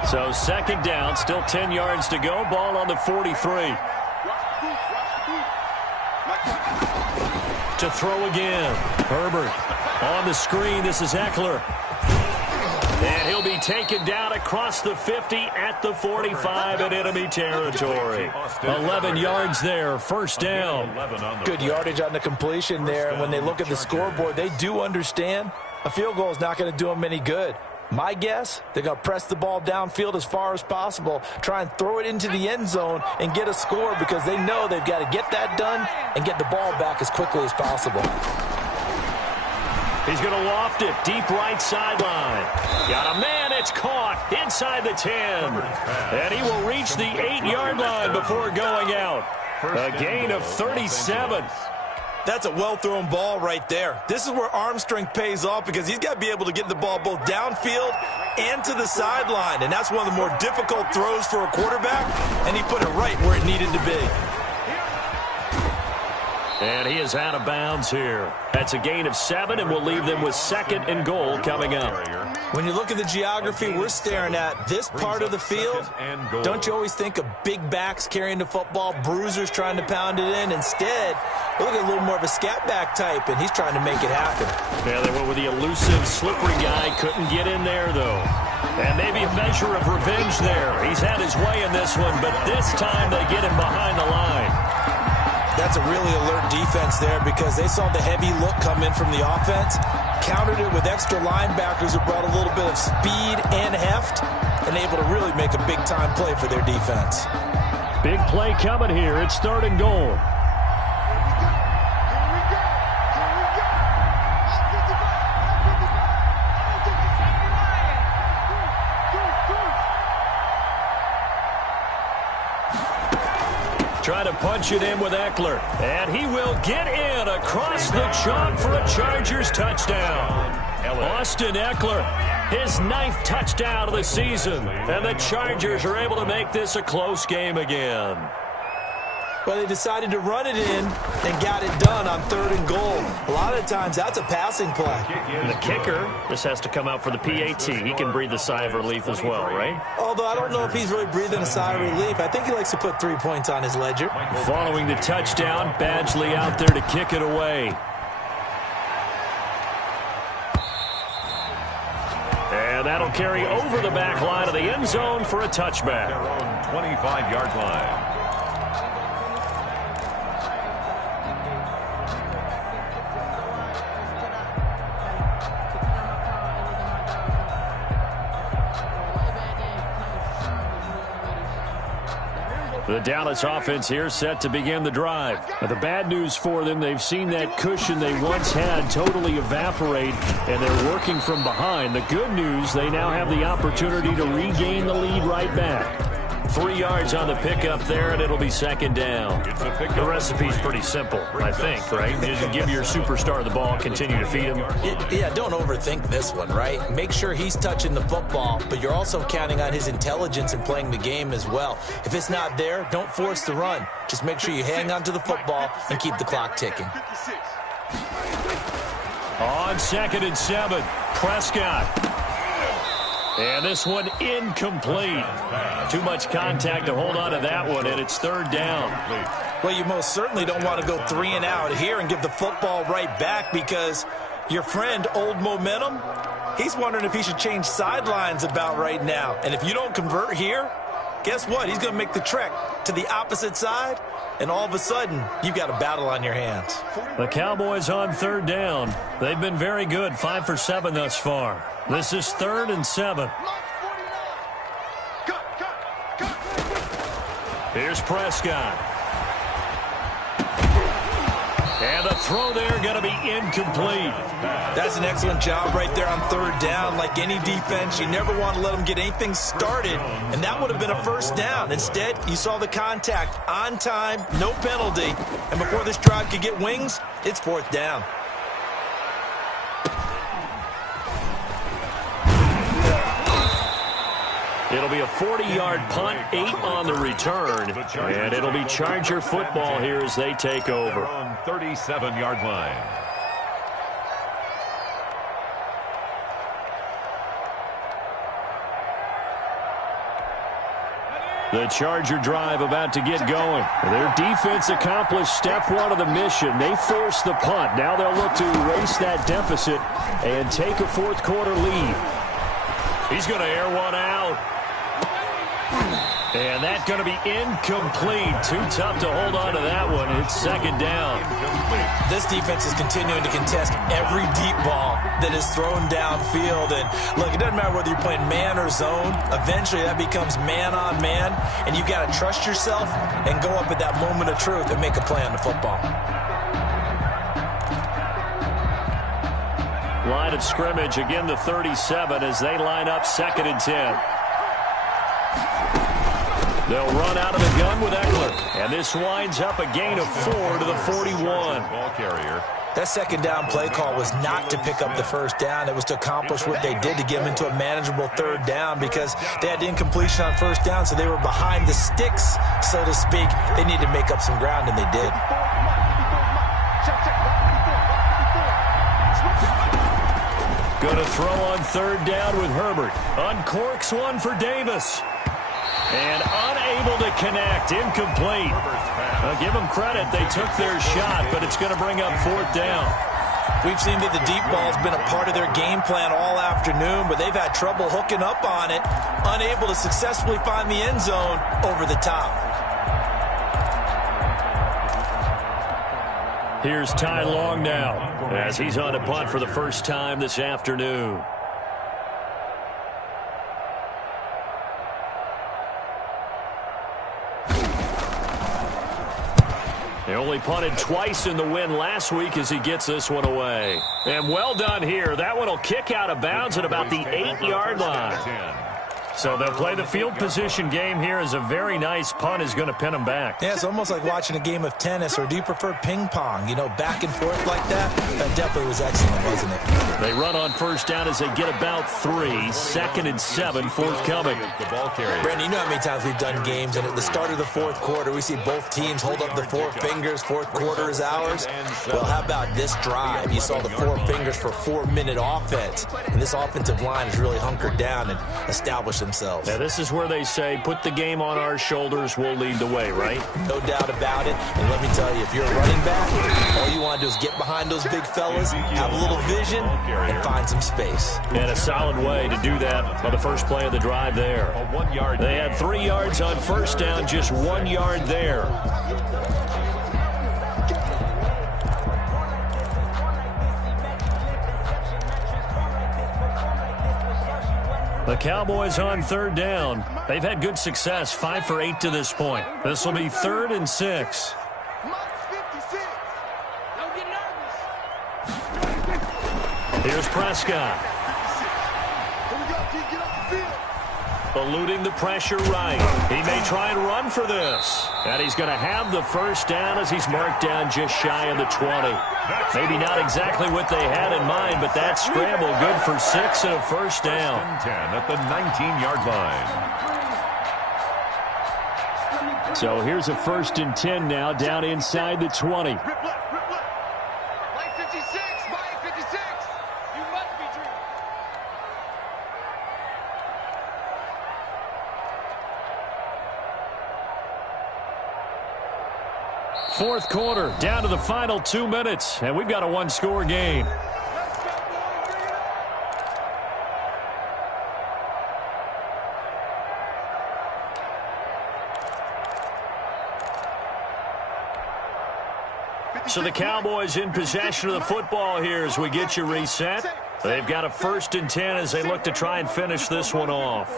So second down, still 10 yards to go. Ball on the 43. To throw again. Herbert on the screen. This is Eckler. And he'll be taken down across the 50 at the 45 in enemy territory. 11 yards there, first down. Good yardage on the completion there. And when they look at the scoreboard, they do understand a field goal is not going to do them any good. My guess, they're going to press the ball downfield as far as possible, try and throw it into the end zone and get a score because they know they've got to get that done and get the ball back as quickly as possible. He's going to loft it deep right sideline. Got a man. It's caught inside the 10. And he will reach the 8-yard line before going out. A gain of 37. That's a well-thrown ball right there. This is where arm strength pays off because he's got to be able to get the ball both downfield and to the sideline. And that's one of the more difficult throws for a quarterback, and he put it right where it needed to be. And he is out of bounds here. That's a gain of 7, and we'll leave them with 2nd and goal coming up. When you look at the geography we're staring at, this part of the field, don't you always think of big backs carrying the football, bruisers trying to pound it in? Instead, we look at a little more of a scat back type, and he's trying to make it happen. Yeah, they went with the elusive, slippery guy. Couldn't get in there, though. And maybe a measure of revenge there. He's had his way in this one, but this time they get him behind the line. That's a really alert defense there because they saw the heavy look come in from the offense, countered it with extra linebackers who brought a little bit of speed and heft, and able to really make a big-time play for their defense. Big play coming here. It's 3rd and goal. Try to punch it in with Eckler. And he will get in across the chalk for a Chargers touchdown. Austin Eckler, his 9th touchdown of the season. And the Chargers are able to make this a close game again. Well, they decided to run it in and got it done on 3rd and goal. A lot of times, that's a passing play. And the kicker, this has to come out for the PAT. He can breathe a sigh of relief as well, right? Although I don't know if he's really breathing a sigh of relief. I think he likes to put 3 points on his ledger. Following the touchdown, Badgley out there to kick it away. And And that'll carry over the back line of the end zone for a touchback. Their own 25-yard line. The Dallas offense here set to begin the drive. Now, the bad news for them, they've seen that cushion they once had totally evaporate, and they're working from behind. The good news, they now have the opportunity to regain the lead right back. 3 yards on the pickup there, and it'll be second down. The recipe's pretty simple, I think, right? Just give your superstar the ball, continue to feed him. Yeah, don't overthink this one, right? Make sure he's touching the football, but you're also counting on his intelligence in playing the game as well. If it's not there, don't force the run. Just make sure you hang on to the football and keep the clock ticking. On 2nd and 7, Prescott. And this one incomplete. Too much contact to hold on to that one, and it's 3rd down. Well, you most certainly don't want to go 3 and out here and give the football right back, because your friend, Old Momentum, he's wondering if he should change sidelines about right now. And if you don't convert here, guess what? He's going to make the trek to the opposite side, and all of a sudden, you've got a battle on your hands. The Cowboys on 3rd down. They've been very good, 5 for 7 thus far. This is 3rd and 7. Here's Prescott. And the throw there going to be incomplete. That's an excellent job right there on 3rd down. Like any defense, you never want to let them get anything started, and that would have been a 1st down. Instead, you saw the contact on time, no penalty, and before this drive could get wings, it's 4th down. It'll be a 40-yard punt, 8 on the return, and it'll be Charger football here as they take over. On 37-yard line. The Charger drive about to get going. Their defense accomplished step 1 of the mission. They forced the punt. Now they'll look to erase that deficit and take a 4th quarter lead. He's going to air one out. And that's going to be incomplete. Too tough to hold on to that one. It's 2nd down. This defense is continuing to contest every deep ball that is thrown downfield. And look, it doesn't matter whether you're playing man or zone. Eventually that becomes man on man. And you've got to trust yourself and go up at that moment of truth and make a play on the football. Line of scrimmage, again the 37 as they line up 2nd and 10. They'll run out of the gun with Eckler. And this winds up a gain of 4 to the 41. Ball carrier. That 2nd down play call was not to pick up the 1st down. It was to accomplish what they did to get them into a manageable 3rd down, because they had incompletion on 1st down, so they were behind the sticks, so to speak. They needed to make up some ground, and they did. Going to throw on 3rd down with Herbert. Uncorks one for Davis. And unable to connect. Incomplete. Give them credit. They took their shot, but it's going to bring up 4th down. We've seen that the deep ball's been a part of their game plan all afternoon, but they've had trouble hooking up on it, unable to successfully find the end zone over the top. Here's Ty Long now as he's on a punt for the first time this afternoon. They only punted twice in the win last week as he gets this one away. And well done here. That one will kick out of bounds at about the 8-yard line. So they'll play the field position game here as a very nice punt is going to pin them back. Yeah, it's almost like watching a game of tennis, or do you prefer ping pong? You know, back and forth like that? That definitely was excellent, wasn't it? They run on 1st down as they get about 3. 2nd and 7 forthcoming. The ball carrier. Brandon, you know how many times we've done games, and at the start of the 4th quarter, we see both teams hold up the 4 fingers. 4th quarter is ours. Well, how about this drive? You saw the 4 fingers for 4-minute offense, and this offensive line is really hunkered down and established themselves. Now, this is where they say, put the game on our shoulders, we'll lead the way, right? No doubt about it. And let me tell you, if you're a running back, all you want to do is get behind those big fellas, have a little vision, and find some space. And a solid way to do that on the first play of the drive there. They had 3 yards on first down, just 1 yard there. The Cowboys on third down. They've had good success, 5 for 8 to this point. This will be 3rd and 6. Here's Prescott. Eluding the pressure right. He may try and run for this. And he's going to have the first down as he's marked down just shy of the 20. Maybe not exactly what they had in mind, but that scramble good for 6 and a first down. 10 at the 19-yard line. So here's a 1st and 10 now down inside the 20. Fourth quarter, down to the final 2 minutes, and we've got a one-score game. So the Cowboys in possession of the football here as we get you reset. They've got a 1st and 10 as they look to try and finish this one off.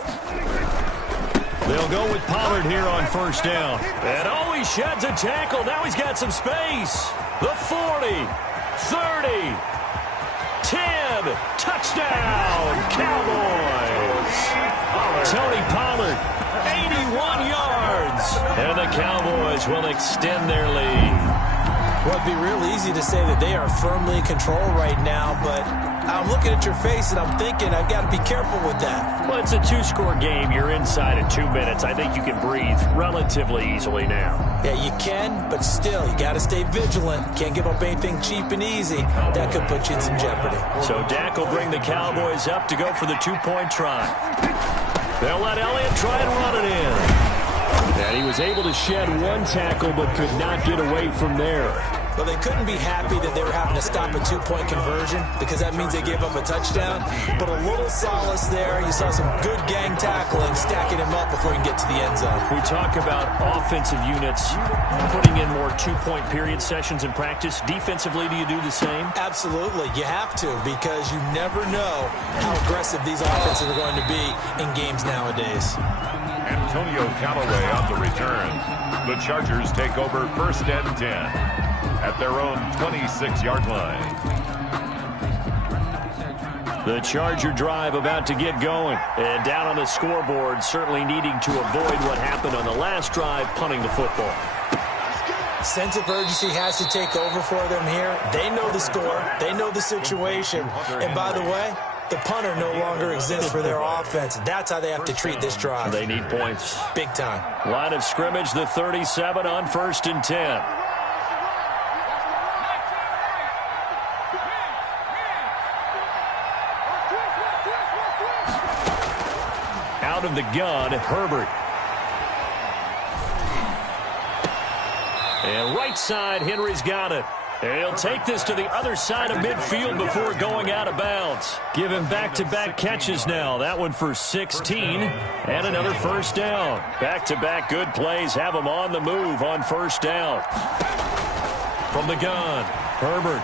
They'll go with Pollard here on first down. And oh, he sheds a tackle. Now he's got some space. The 40, 30, 10, touchdown, Cowboys. Tony Pollard, 81 yards. And the Cowboys will extend their lead. Well, it'd be real easy to say that they are firmly in control right now, but I'm looking at your face and I'm thinking I've got to be careful with that. Well, it's a 2-score game. You're inside in 2 minutes. I think you can breathe relatively easily now. Yeah, you can, but still, you got to stay vigilant. Can't give up anything cheap and easy. That could put you in some jeopardy. So Dak will bring the Cowboys up to go for the 2-point try. They'll let Elliott try and run it in. And he was able to shed 1 tackle but could not get away from there. Well, they couldn't be happy that they were having to stop a 2-point conversion because that means they gave up a touchdown. But a little solace there. You saw some good gang tackling, stacking him up before you get to the end zone. We talk about offensive units putting in more 2-point period sessions in practice. Defensively, do you do the same? Absolutely. You have to because you never know how aggressive these offenses are going to be in games nowadays. Antonio Callaway on the return. The Chargers take over 1st and 10 at their own 26-yard line. The Charger drive about to get going. And down on the scoreboard, certainly needing to avoid what happened on the last drive, punting the football. Sense of urgency has to take over for them here. They know the score. They know the situation. And by the way, the punter no longer exists for their offense. That's how they have to treat this drive. They need points. Big time. Line of scrimmage, the 37 on 1st and 10. Out of the gun, Herbert. And right side, Henry's got it. He'll take this to the other side of midfield before going out of bounds. Give him back-to-back catches now. That one for 16 and another first down. Back-to-back good plays have him on the move on first down. From the gun, Herbert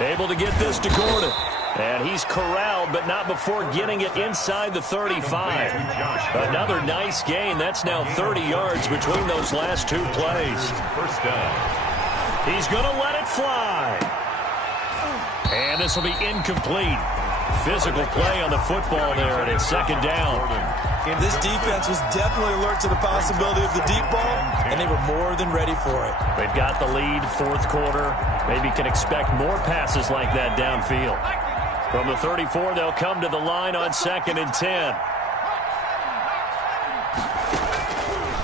able to get this to Gordon. And he's corralled, but not before getting it inside the 35. Another nice gain. That's now 30 yards between those last 2 plays. First down. He's going to let it fly. And this will be incomplete. Physical play on the football there, and it's 2nd down. This defense was definitely alert to the possibility of the deep ball, and they were more than ready for it. They've got the lead, 4th quarter. Maybe can expect more passes like that downfield. From the 34, they'll come to the line on 2nd and 10.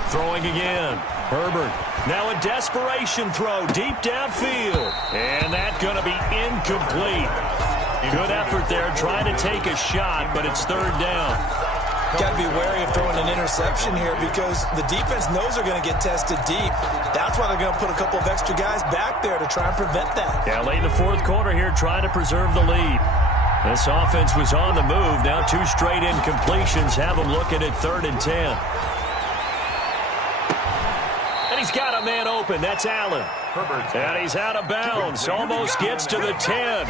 Throwing again. Herbert. Now a desperation throw deep downfield. And that's going to be incomplete. Good effort there trying to take a shot, but it's 3rd down. Got to be wary of throwing an interception here because the defense knows they're going to get tested deep. That's why they're going to put a couple of extra guys back there to try and prevent that. Yeah, late in the fourth quarter here, trying to preserve the lead. This offense was on the move. Now 2 straight incompletions have them looking at 3rd and 10. And he's got a man open. That's Allen. And he's out of bounds. Almost gets to the 10.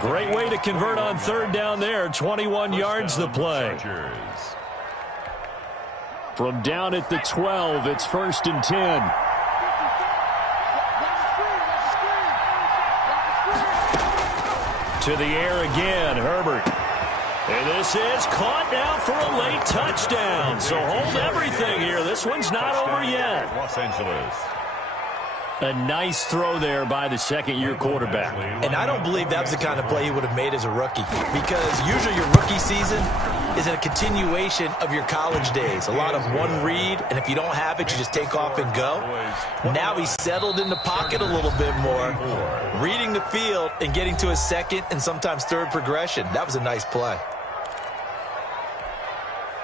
Great way to convert on 3rd down there. 21 yards the play. From down at the 12, it's 1st and 10. To the air again, Herbert. And this is caught now for a late touchdown. So hold everything here. This one's not over yet. Los Angeles. A nice throw there by the second-year quarterback. And I don't believe that was the kind of play he would have made as a rookie, because usually your rookie season is a continuation of your college days. A lot of one read, and if you don't have it, you just take off and go. Now he's settled in the pocket a little bit more, reading the field and getting to his second and sometimes third progression. That was a nice play.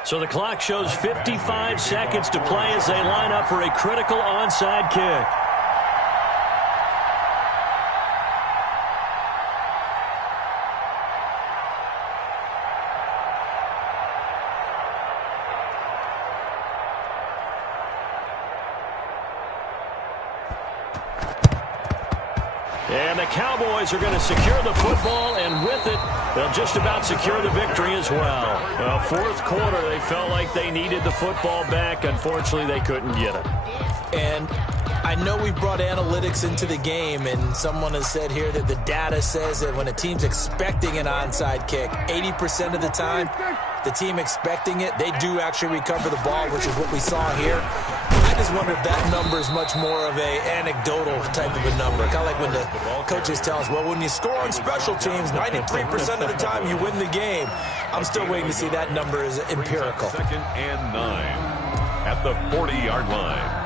So the clock shows 55 seconds to play as they line up for a critical onside kick. And the Cowboys are going to secure the football, and with it, they'll just about secure the victory as well. Well, fourth quarter, they felt like they needed the football back. Unfortunately, they couldn't get it. And I know we've brought analytics into the game, and someone has said here that the data says that when a team's expecting an onside kick, 80% of the time, the team expecting it, they do actually recover the ball, which is what we saw here. I just wonder if that number is much more of a anecdotal type of a number. Kind of like when the coaches tell us, well, when you score on special teams, 93% of the time you win the game. I'm still waiting to see that number is empirical. 2nd and 9 at the 40-yard line.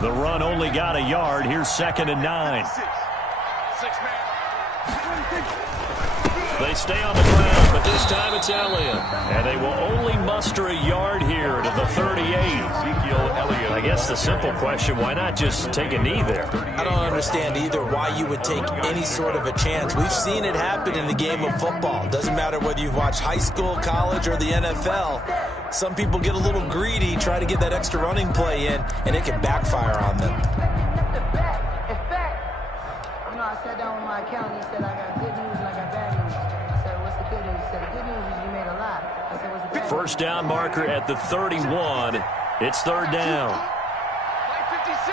The run only got a yard. Here's 2nd and 9. They stay on the ground, but this time it's Elliott. And they will only muster a yard here to the 38. Ezekiel Elliott. I guess the simple question, why not just take a knee there? I don't understand either why you would take any sort of a chance. We've seen it happen in the game of football. Doesn't matter whether you've watched high school, college, or the NFL. Some people get a little greedy, try to get that extra running play in, and it can backfire on them. I sat down with my accountant. He said, I got good news and I got bad news. I said, what's the good news? He said, the good news is you made a lot. I said, what's the bad news? First down marker at the 31. It's 3rd down. 956.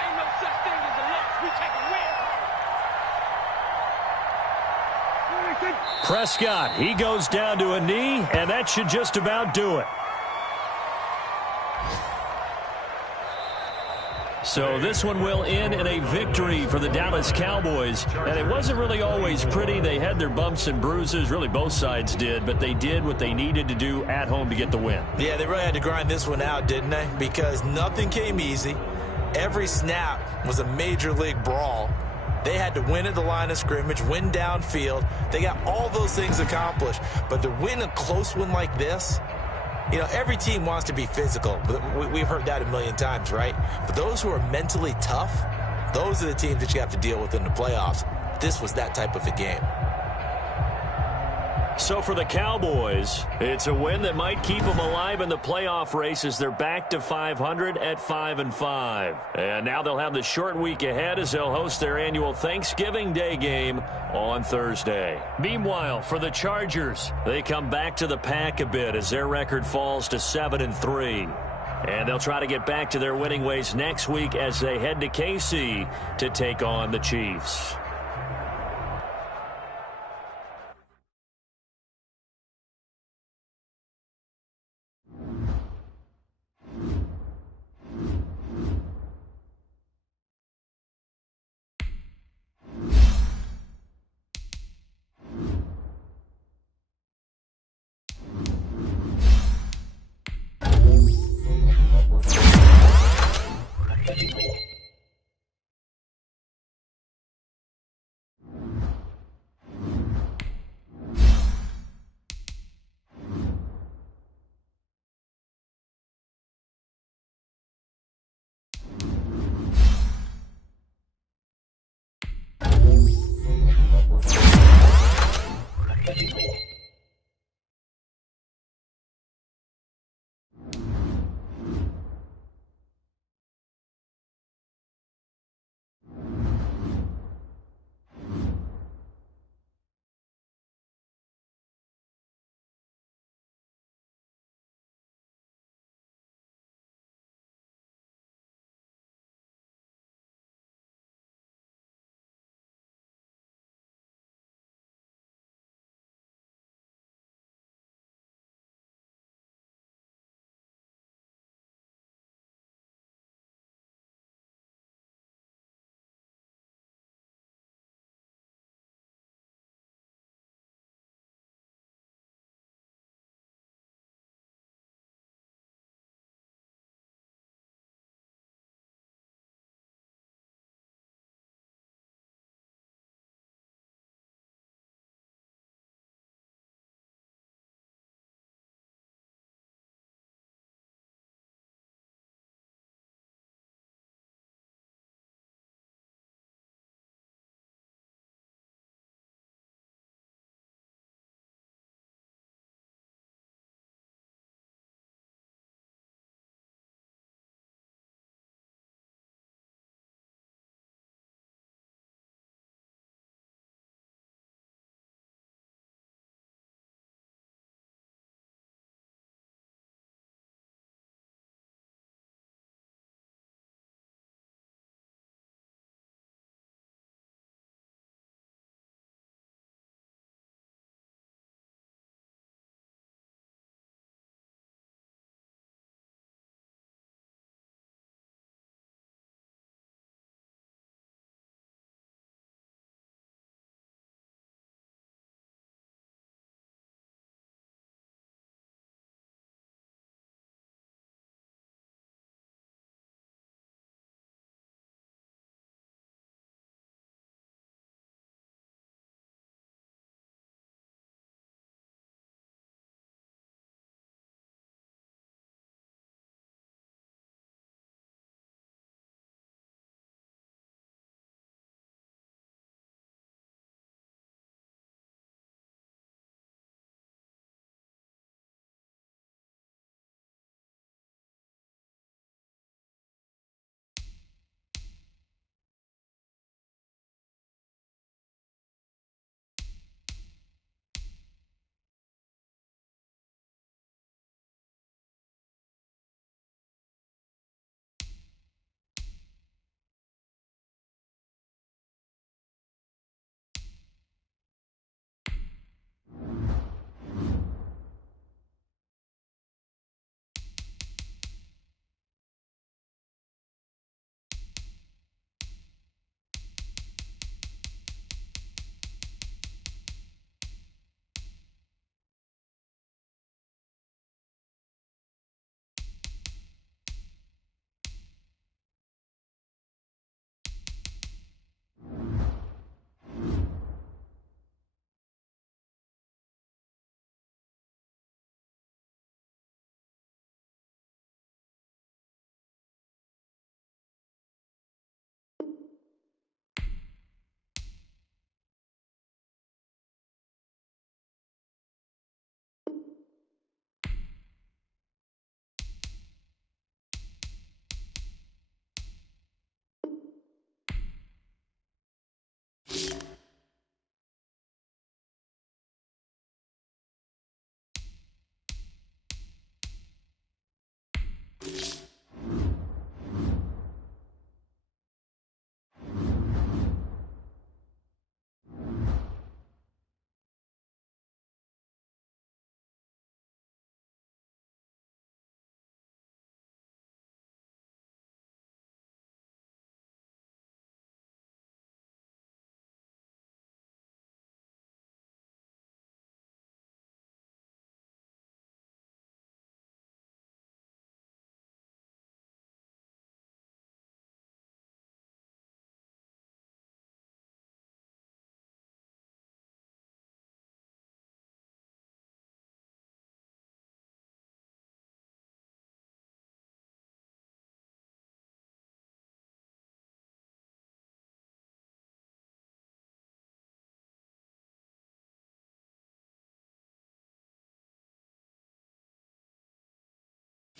Ain't no such thing as a loss. We take a win. Prescott, he goes down to a knee, and that should just about do it. So this one will end in a victory for the Dallas Cowboys. And it wasn't really always pretty. They had their bumps and bruises. Really, both sides did. But they did what they needed to do at home to get the win. Yeah, they really had to grind this one out, didn't they? Because nothing came easy. Every snap was a major league brawl. They had to win at the line of scrimmage, win downfield. They got all those things accomplished. But to win a close one like this, you know, every team wants to be physical. We've heard that a million times, right? But those who are mentally tough, those are the teams that you have to deal with in the playoffs. This was that type of a game. So for the Cowboys, it's a win that might keep them alive in the playoff race as they're back to 500 at 5-5. And now they'll have the short week ahead as they'll host their annual Thanksgiving Day game on Thursday. Meanwhile, for the Chargers, they come back to the pack a bit as their record falls to 7-3. And they'll try to get back to their winning ways next week as they head to KC to take on the Chiefs.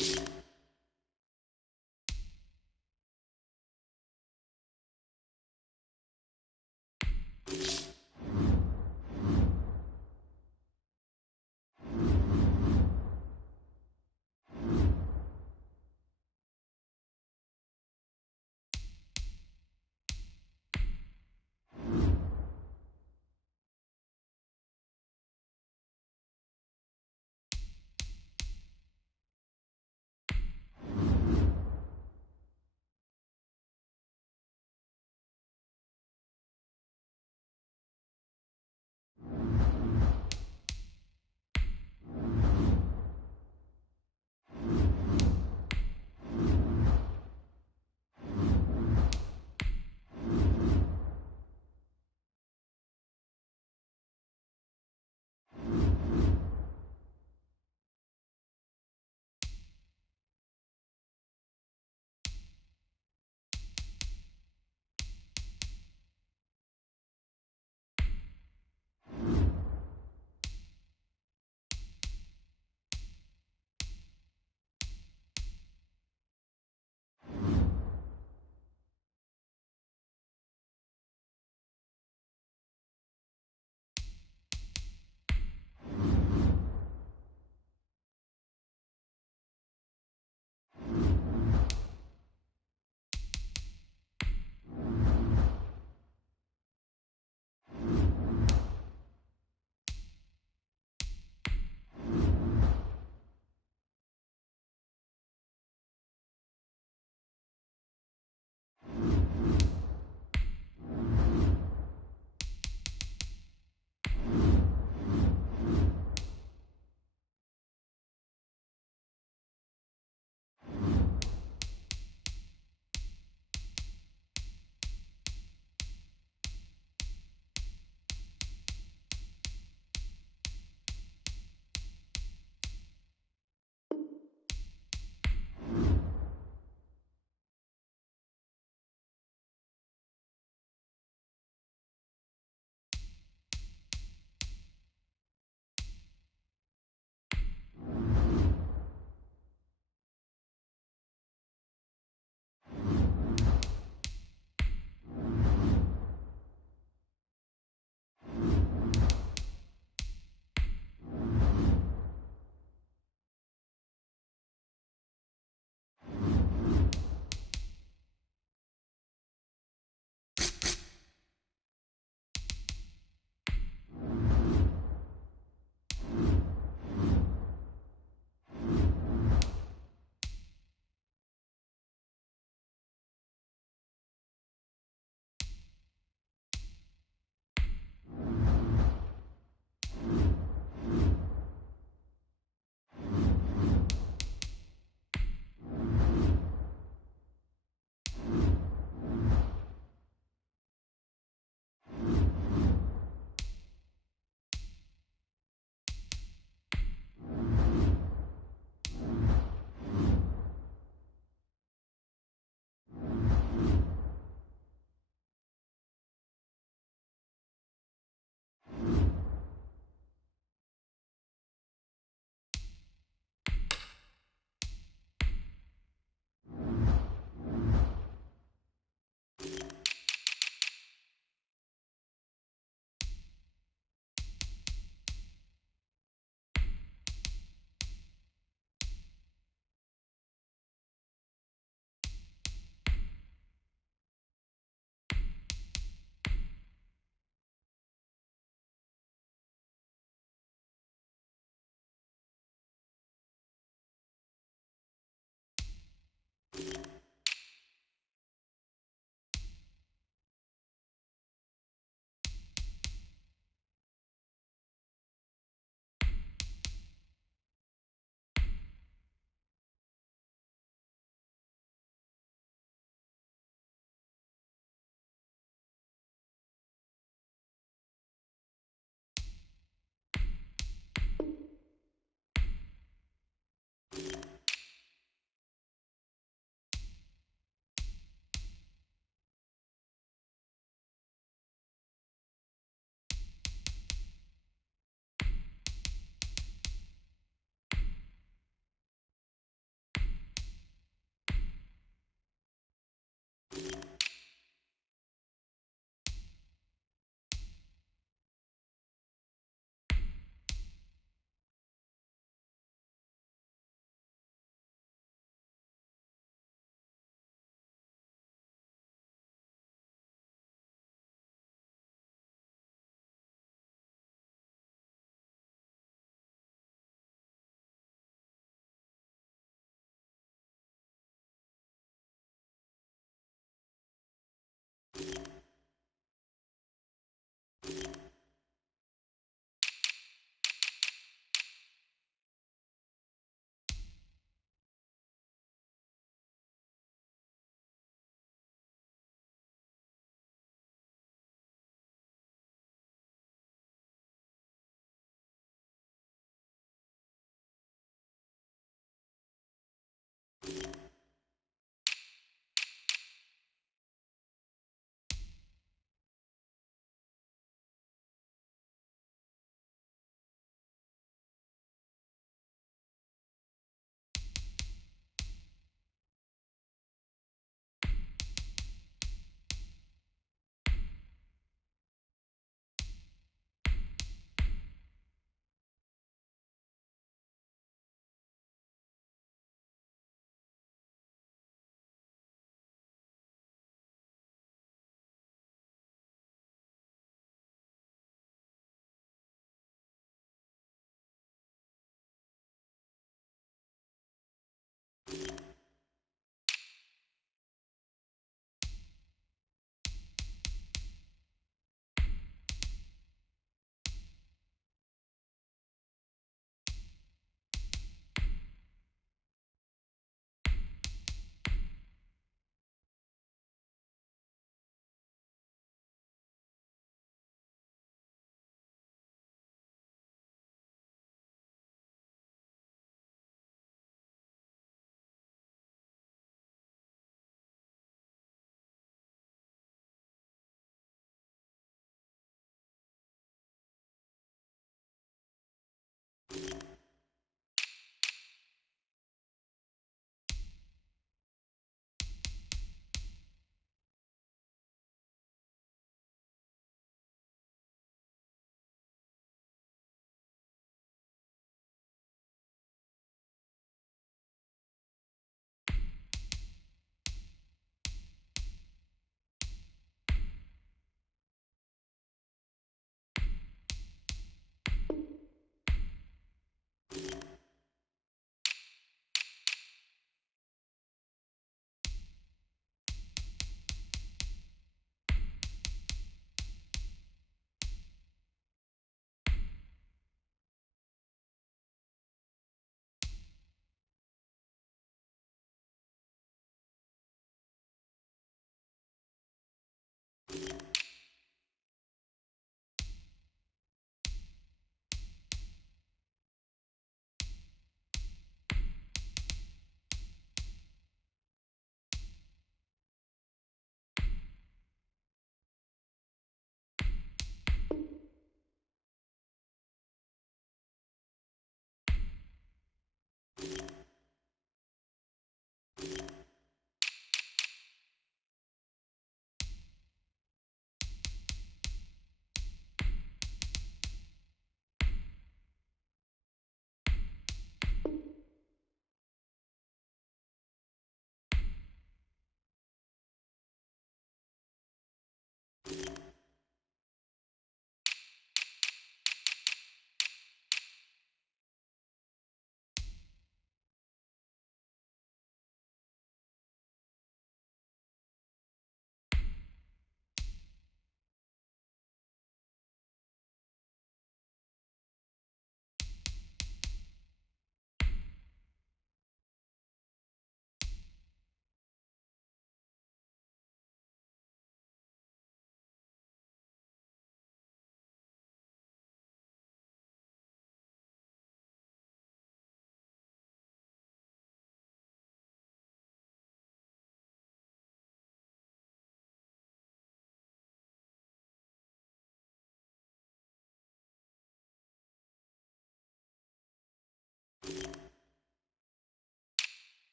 it.